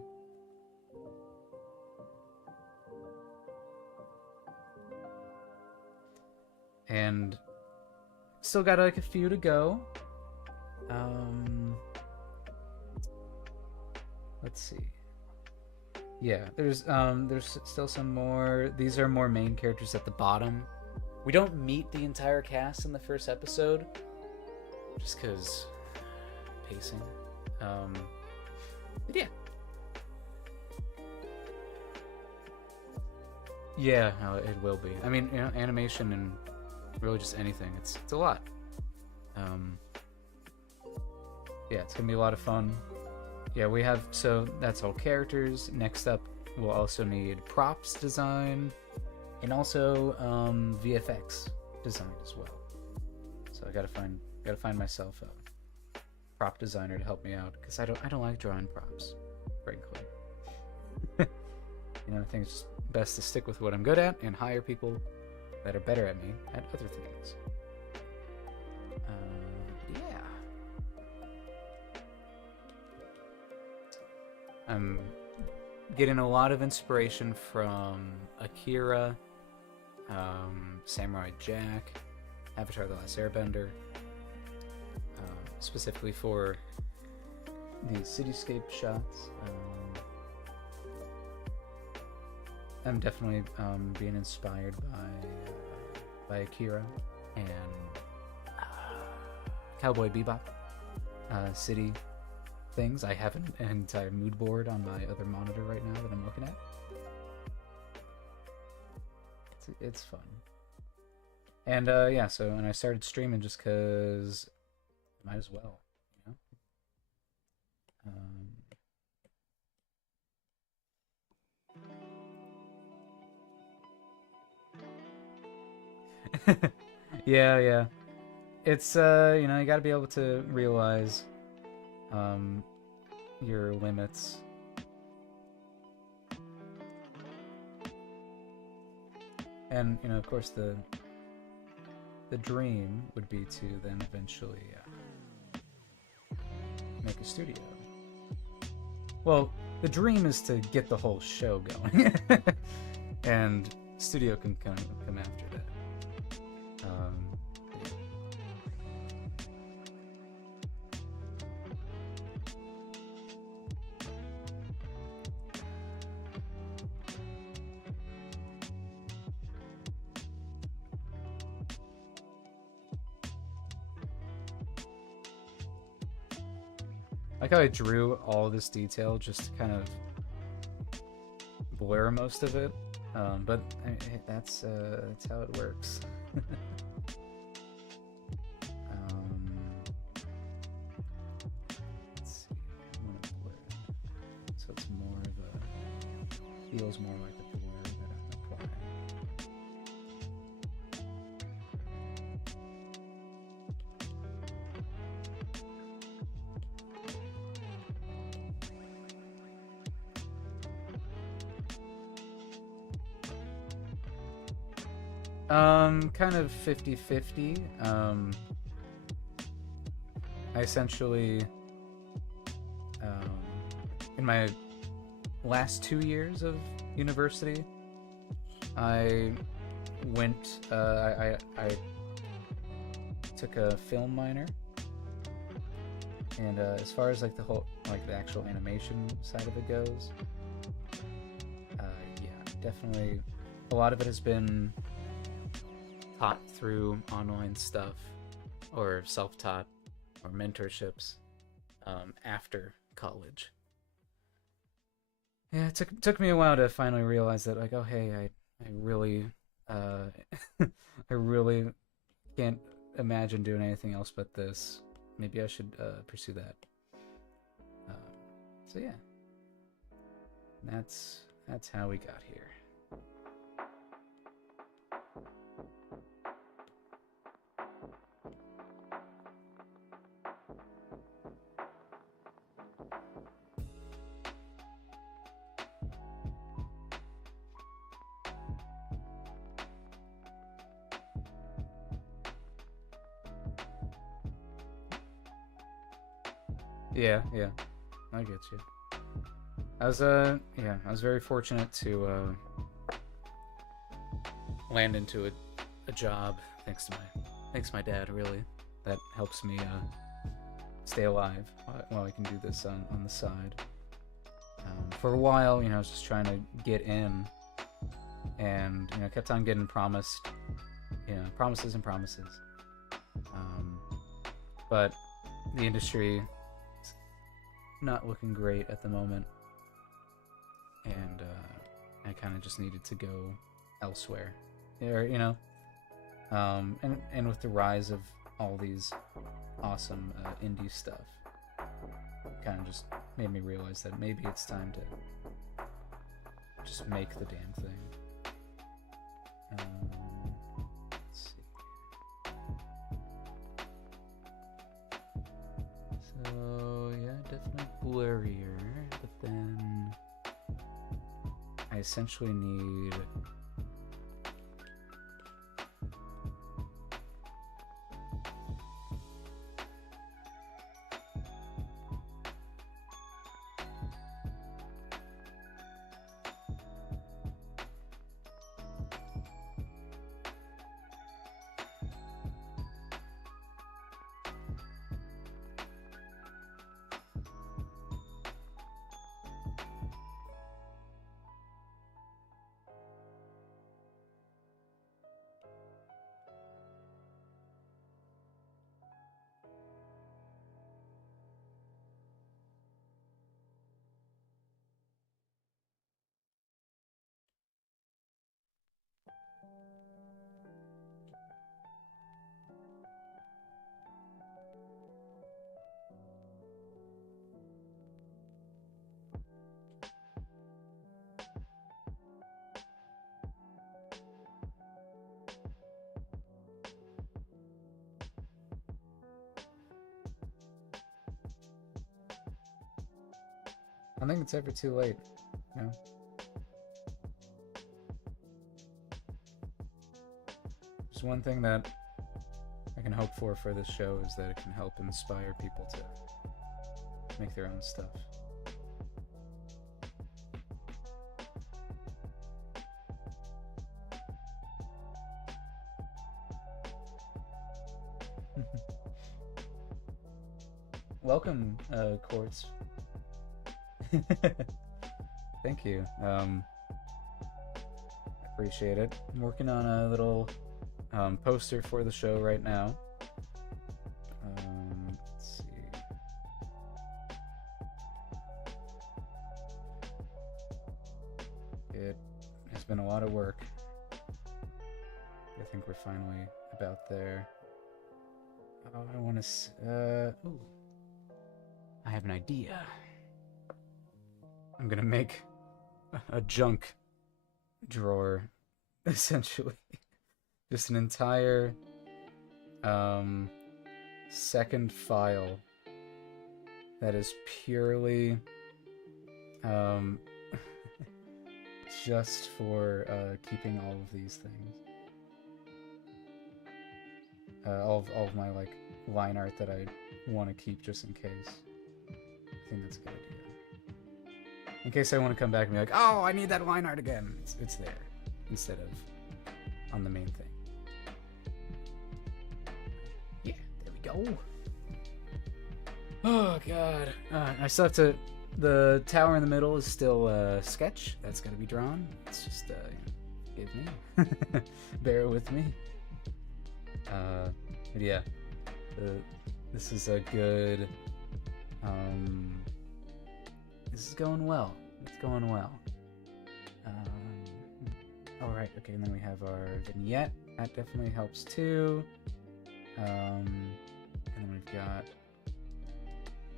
And still got like a few to go. Let's see. Yeah, there's still some more. These are more main characters at the bottom. We don't meet the entire cast in the first episode, just because pacing. But yeah. Yeah, no, it will be. I mean, animation and really just anything. It's a lot. Yeah, it's gonna be a lot of fun. Yeah, we have, so that's all characters. Next up, we'll also need props designed and also VFX designed as well. So I gotta find myself a prop designer to help me out, because I don't like drawing props, frankly. I think it's just best to stick with what I'm good at and hire people that are better at me at other things. Yeah. I'm getting a lot of inspiration from Akira, Samurai Jack, Avatar: The Last Airbender, specifically for the cityscape shots. I'm definitely being inspired by Akira and Cowboy Bebop city things. I have an entire mood board on my other monitor right now that I'm looking at. It's fun. And yeah, and I started streaming just because might as well, Yeah. It's you gotta be able to realize your limits. And of course the dream would be to then eventually make a studio. Well, the dream is to get the whole show going. And studio can come after that. I like how I drew all this detail just to kind of blur most of it, but that's how it works. Let's see, I'm gonna blur it so it's more of a, feels more like a blur that I'm applying. Kind of 50-50. I essentially, in my last 2 years of university, I went, I took a film minor, and as far as like the actual animation side of it goes, yeah, definitely a lot of it has been taught through online stuff or self-taught or mentorships after college. Yeah, it took me a while to finally realize that, like, oh hey, I really I really can't imagine doing anything else but this. Maybe I should pursue that. So yeah, that's how we got here. Yeah, I get you. I was very fortunate to land into a job thanks to my dad, really. That helps me stay alive while I can do this on the side. For a while, I was just trying to get in, and kept on getting promised, promises and promises. But the industry is not looking great at the moment, and I kind of just needed to go elsewhere. And with the rise of all these awesome indie stuff, kind of just made me realize that maybe it's time to just make the damn thing. Let's see. So yeah, definitely blurrier, but then I essentially need I think it's ever too late, Just one thing that I can hope for this show is that it can help inspire people to make their own stuff. Welcome, Quartz. Thank you. Appreciate it. I'm working on a little poster for the show right now. Let's see. It has been a lot of work. I think we're finally about there. Oh, I want to. Ooh. I have an idea. I'm gonna make a junk drawer, essentially. Just an entire second file that is purely just for keeping all of these things. All of my like line art that I want to keep just in case. I think that's a good idea. In case I want to come back and be like, oh, I need that line art again. It's there instead of on the main thing. Yeah, there we go. Oh, God. I still have to... The tower in the middle is still sketch. That's got to be drawn. It's just, forgive me. Bear with me. But yeah. This is a good... this is going well. It's going well. Alright, okay, and then we have our vignette. That definitely helps too. And then we've got...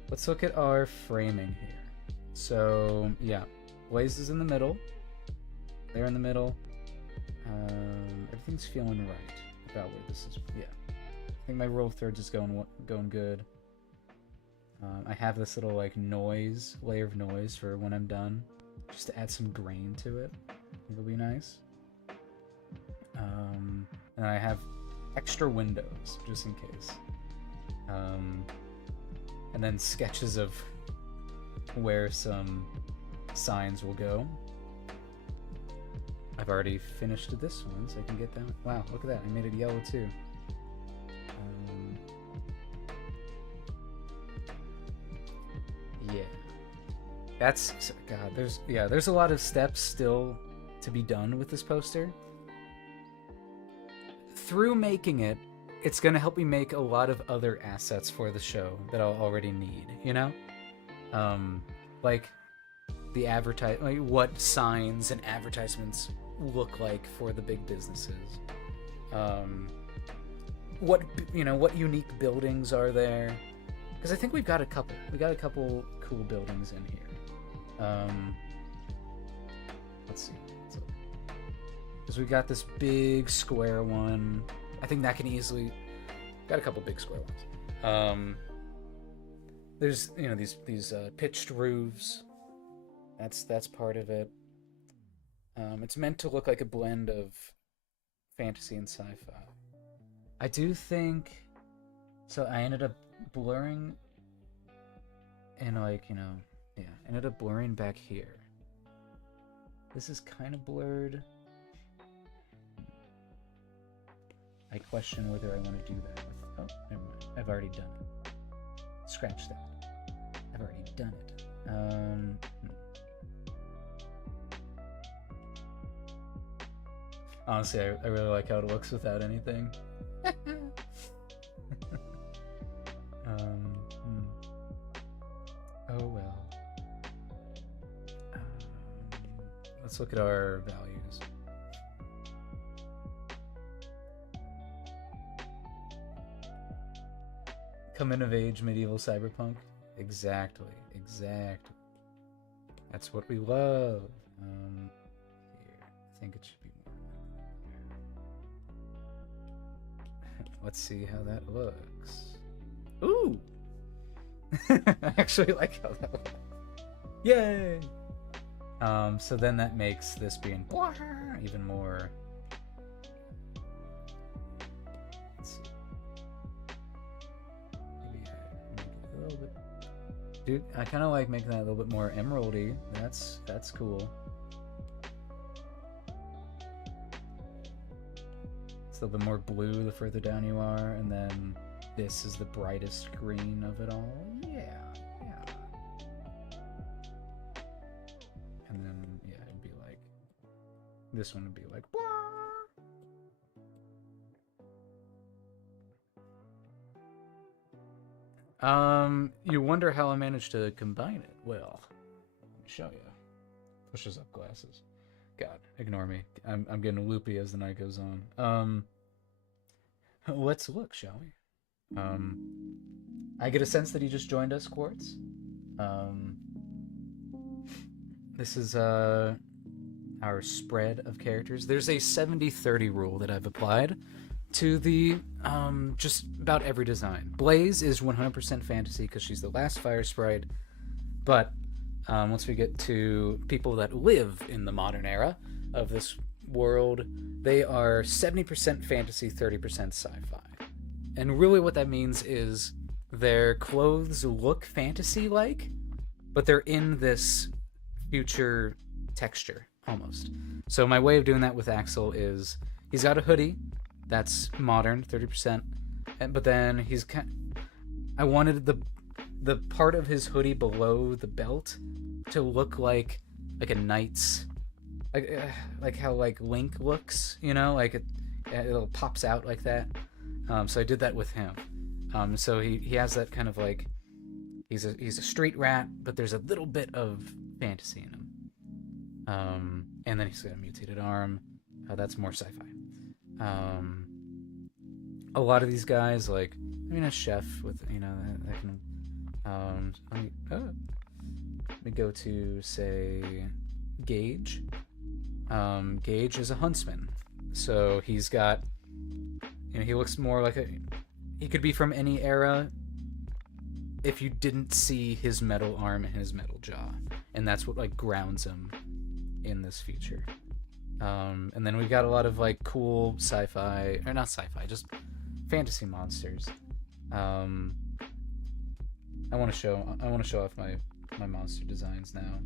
Let's look at our framing here. So, yeah. Blaze is in the middle. They're in the middle. Everything's feeling right about where this is. Yeah. I think my row of thirds is going good. I have this little, like, layer of noise for when I'm done. Just to add some grain to it. It'll be nice. And I have extra windows, just in case. And then sketches of where some signs will go. I've already finished this one, so I can get that. Wow, look at that. I made it yellow too. Yeah. That's... God, there's a lot of steps still to be done with this poster. Through making it, it's going to help me make a lot of other assets for the show that I'll already need, you know? Like the like what signs and advertisements look like for the big businesses. What unique buildings are there? Because I think we got a couple cool buildings in here. Let's see. Because we got this big square one. I think that can easily... Got a couple big square ones. There's, these pitched roofs. That's part of it. It's meant to look like a blend of fantasy and sci-fi. I do think... So I ended up blurring... And ended up blurring back here. This is kind of blurred. I question whether I want to do that. Oh, never mind. I've already done it. Scratch that. I've already done it. Honestly, I really like how it looks without anything. Oh well. Let's look at our values. Coming of age medieval cyberpunk. Exactly. That's what we love. Here, I think it should be more. Let's see how that looks. Ooh! I actually like how that looks. Yay! So then that makes this being even more. Let's see. Maybe I make it a little bit. Dude, I kind of like making that a little bit more emeraldy. That's cool. It's a little bit more blue the further down you are, and then this is the brightest green of it all. Yeah. And then, yeah, it'd be like... This one would be like... You wonder how I managed to combine it. Well, let me show you. Pushes up glasses. God, ignore me. I'm getting loopy as the night goes on. Let's look, shall we? I get a sense that he just joined us, Quartz. This is our spread of characters. There's a 70-30 rule that I've applied to the just about every design. Blaze is 100% fantasy because she's the last fire sprite, but once we get to people that live in the modern era of this world, they are 70% fantasy, 30% sci-fi. And really what that means is their clothes look fantasy-like, but they're in this future texture, almost. So my way of doing that with Axel is he's got a hoodie that's modern, 30%, but then I wanted the part of his hoodie below the belt to look like a knight's, like how like Link looks, you know, like it pops out like that. So I did that with him. So he has that kind of like he's a street rat, but there's a little bit of fantasy in him. And then he's got a mutated arm. That's more sci-fi. A lot of these guys, like a chef with that can. Let me go to say Gage. Gage is a huntsman, so he's got. He looks more like he could be from any era if you didn't see his metal arm and his metal jaw, and that's what like grounds him in this feature. And then we've got a lot of like cool sci-fi, or not sci-fi, just fantasy monsters. I want to show off my monster designs now.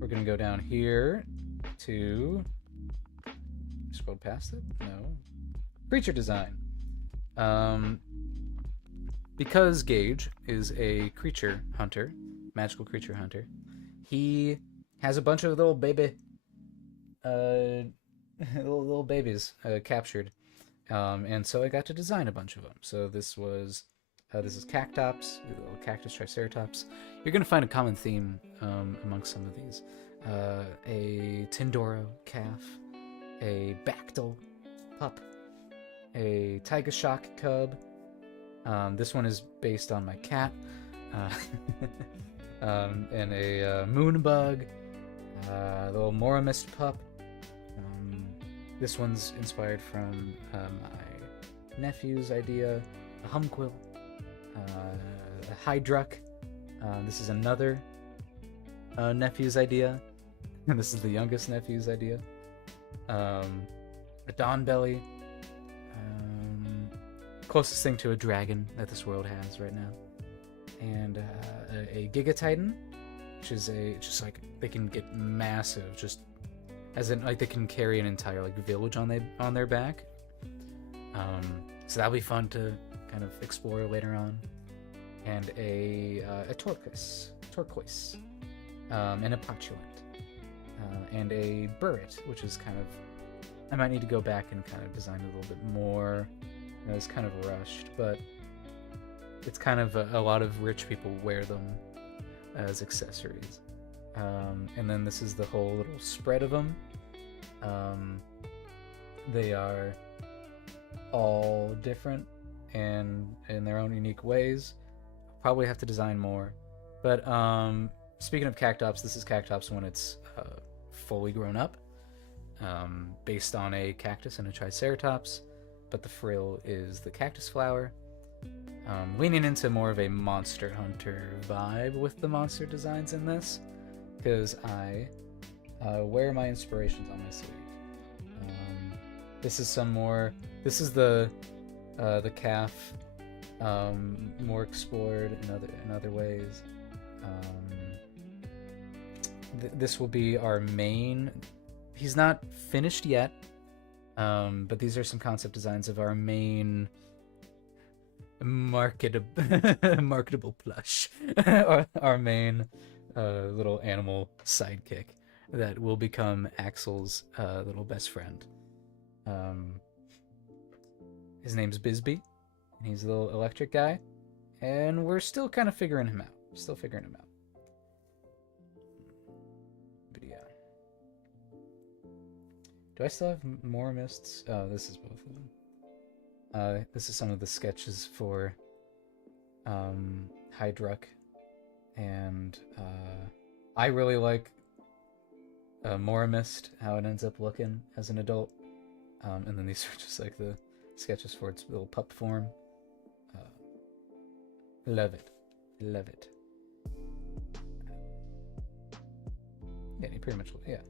We're gonna go down here to scroll past it. No, creature design. Because Gage is a creature hunter, magical creature hunter, he has a bunch of little baby, little babies captured, and so I got to design a bunch of them. So this is Cactops, a little cactus triceratops. You're gonna find a common theme amongst some of these. A Tindoro calf, a Bactyl pup, a Taiga Shock cub. This one is based on my cat, and a Moonbug, a little Moramist pup. This one's inspired from my nephew's idea, a Humquill, a Hydruck. This is another nephew's idea, and this is the youngest nephew's idea. A Dawnbelly. Closest thing to a dragon that this world has right now, and a Giga Titan, which is just like they can get massive, just as in like they can carry an entire like village on their back. So that'll be fun to kind of explore later on, and a turquoise, and a Potulant, and a Burret, which is kind of I might need to go back and kind of design a little bit more. It's kind of rushed, but it's kind of a lot of rich people wear them as accessories. And then this is the whole little spread of them. They are all different and in their own unique ways. Probably have to design more. But speaking of Cactops, this is Cactops when it's fully grown up, based on a cactus and a Triceratops. But the frill is the cactus flower, leaning into more of a Monster Hunter vibe with the monster designs in this, because I wear my inspirations on my sleeve. This is the calf, more explored in other ways. This will be our main. He's not finished yet. But these are some concept designs of our main marketable plush, our main little animal sidekick that will become Axel's little best friend. His name's Bisbee, and he's a little electric guy, and we're still kind of figuring him out. Do I still have more mists? Oh, this is both of them. This is some of the sketches for Hydruck, and I really like Moramist, how it ends up looking as an adult. And then these are just like the sketches for its little pup form. Love it. Yeah, he pretty much, yeah.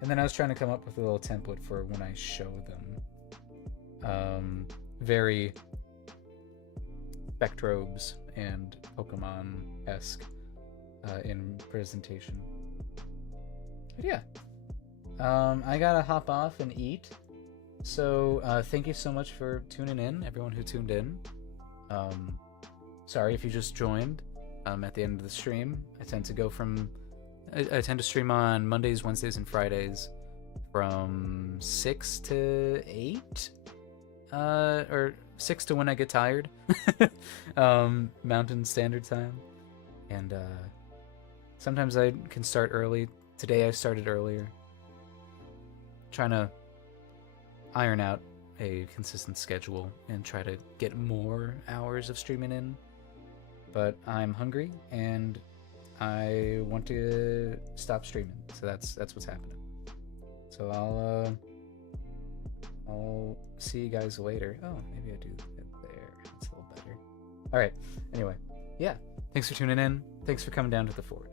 And then I was trying to come up with a little template for when I show them. Very Spectrobes and Pokemon-esque in presentation. But yeah. I gotta hop off and eat. So thank you so much for tuning in, everyone who tuned in. Sorry if you just joined at the end of the stream. I tend to stream on Mondays, Wednesdays, and Fridays from 6 to 8, or 6 to when I get tired, Mountain Standard Time. And sometimes I can start early. Today I started earlier, trying to iron out a consistent schedule and try to get more hours of streaming in. But I'm hungry and I want to stop streaming, so that's what's happening. So I'll see you guys later. Oh, maybe I do it there. It's a little better. All right. Anyway, yeah. Thanks for tuning in. Thanks for coming down to the Forge.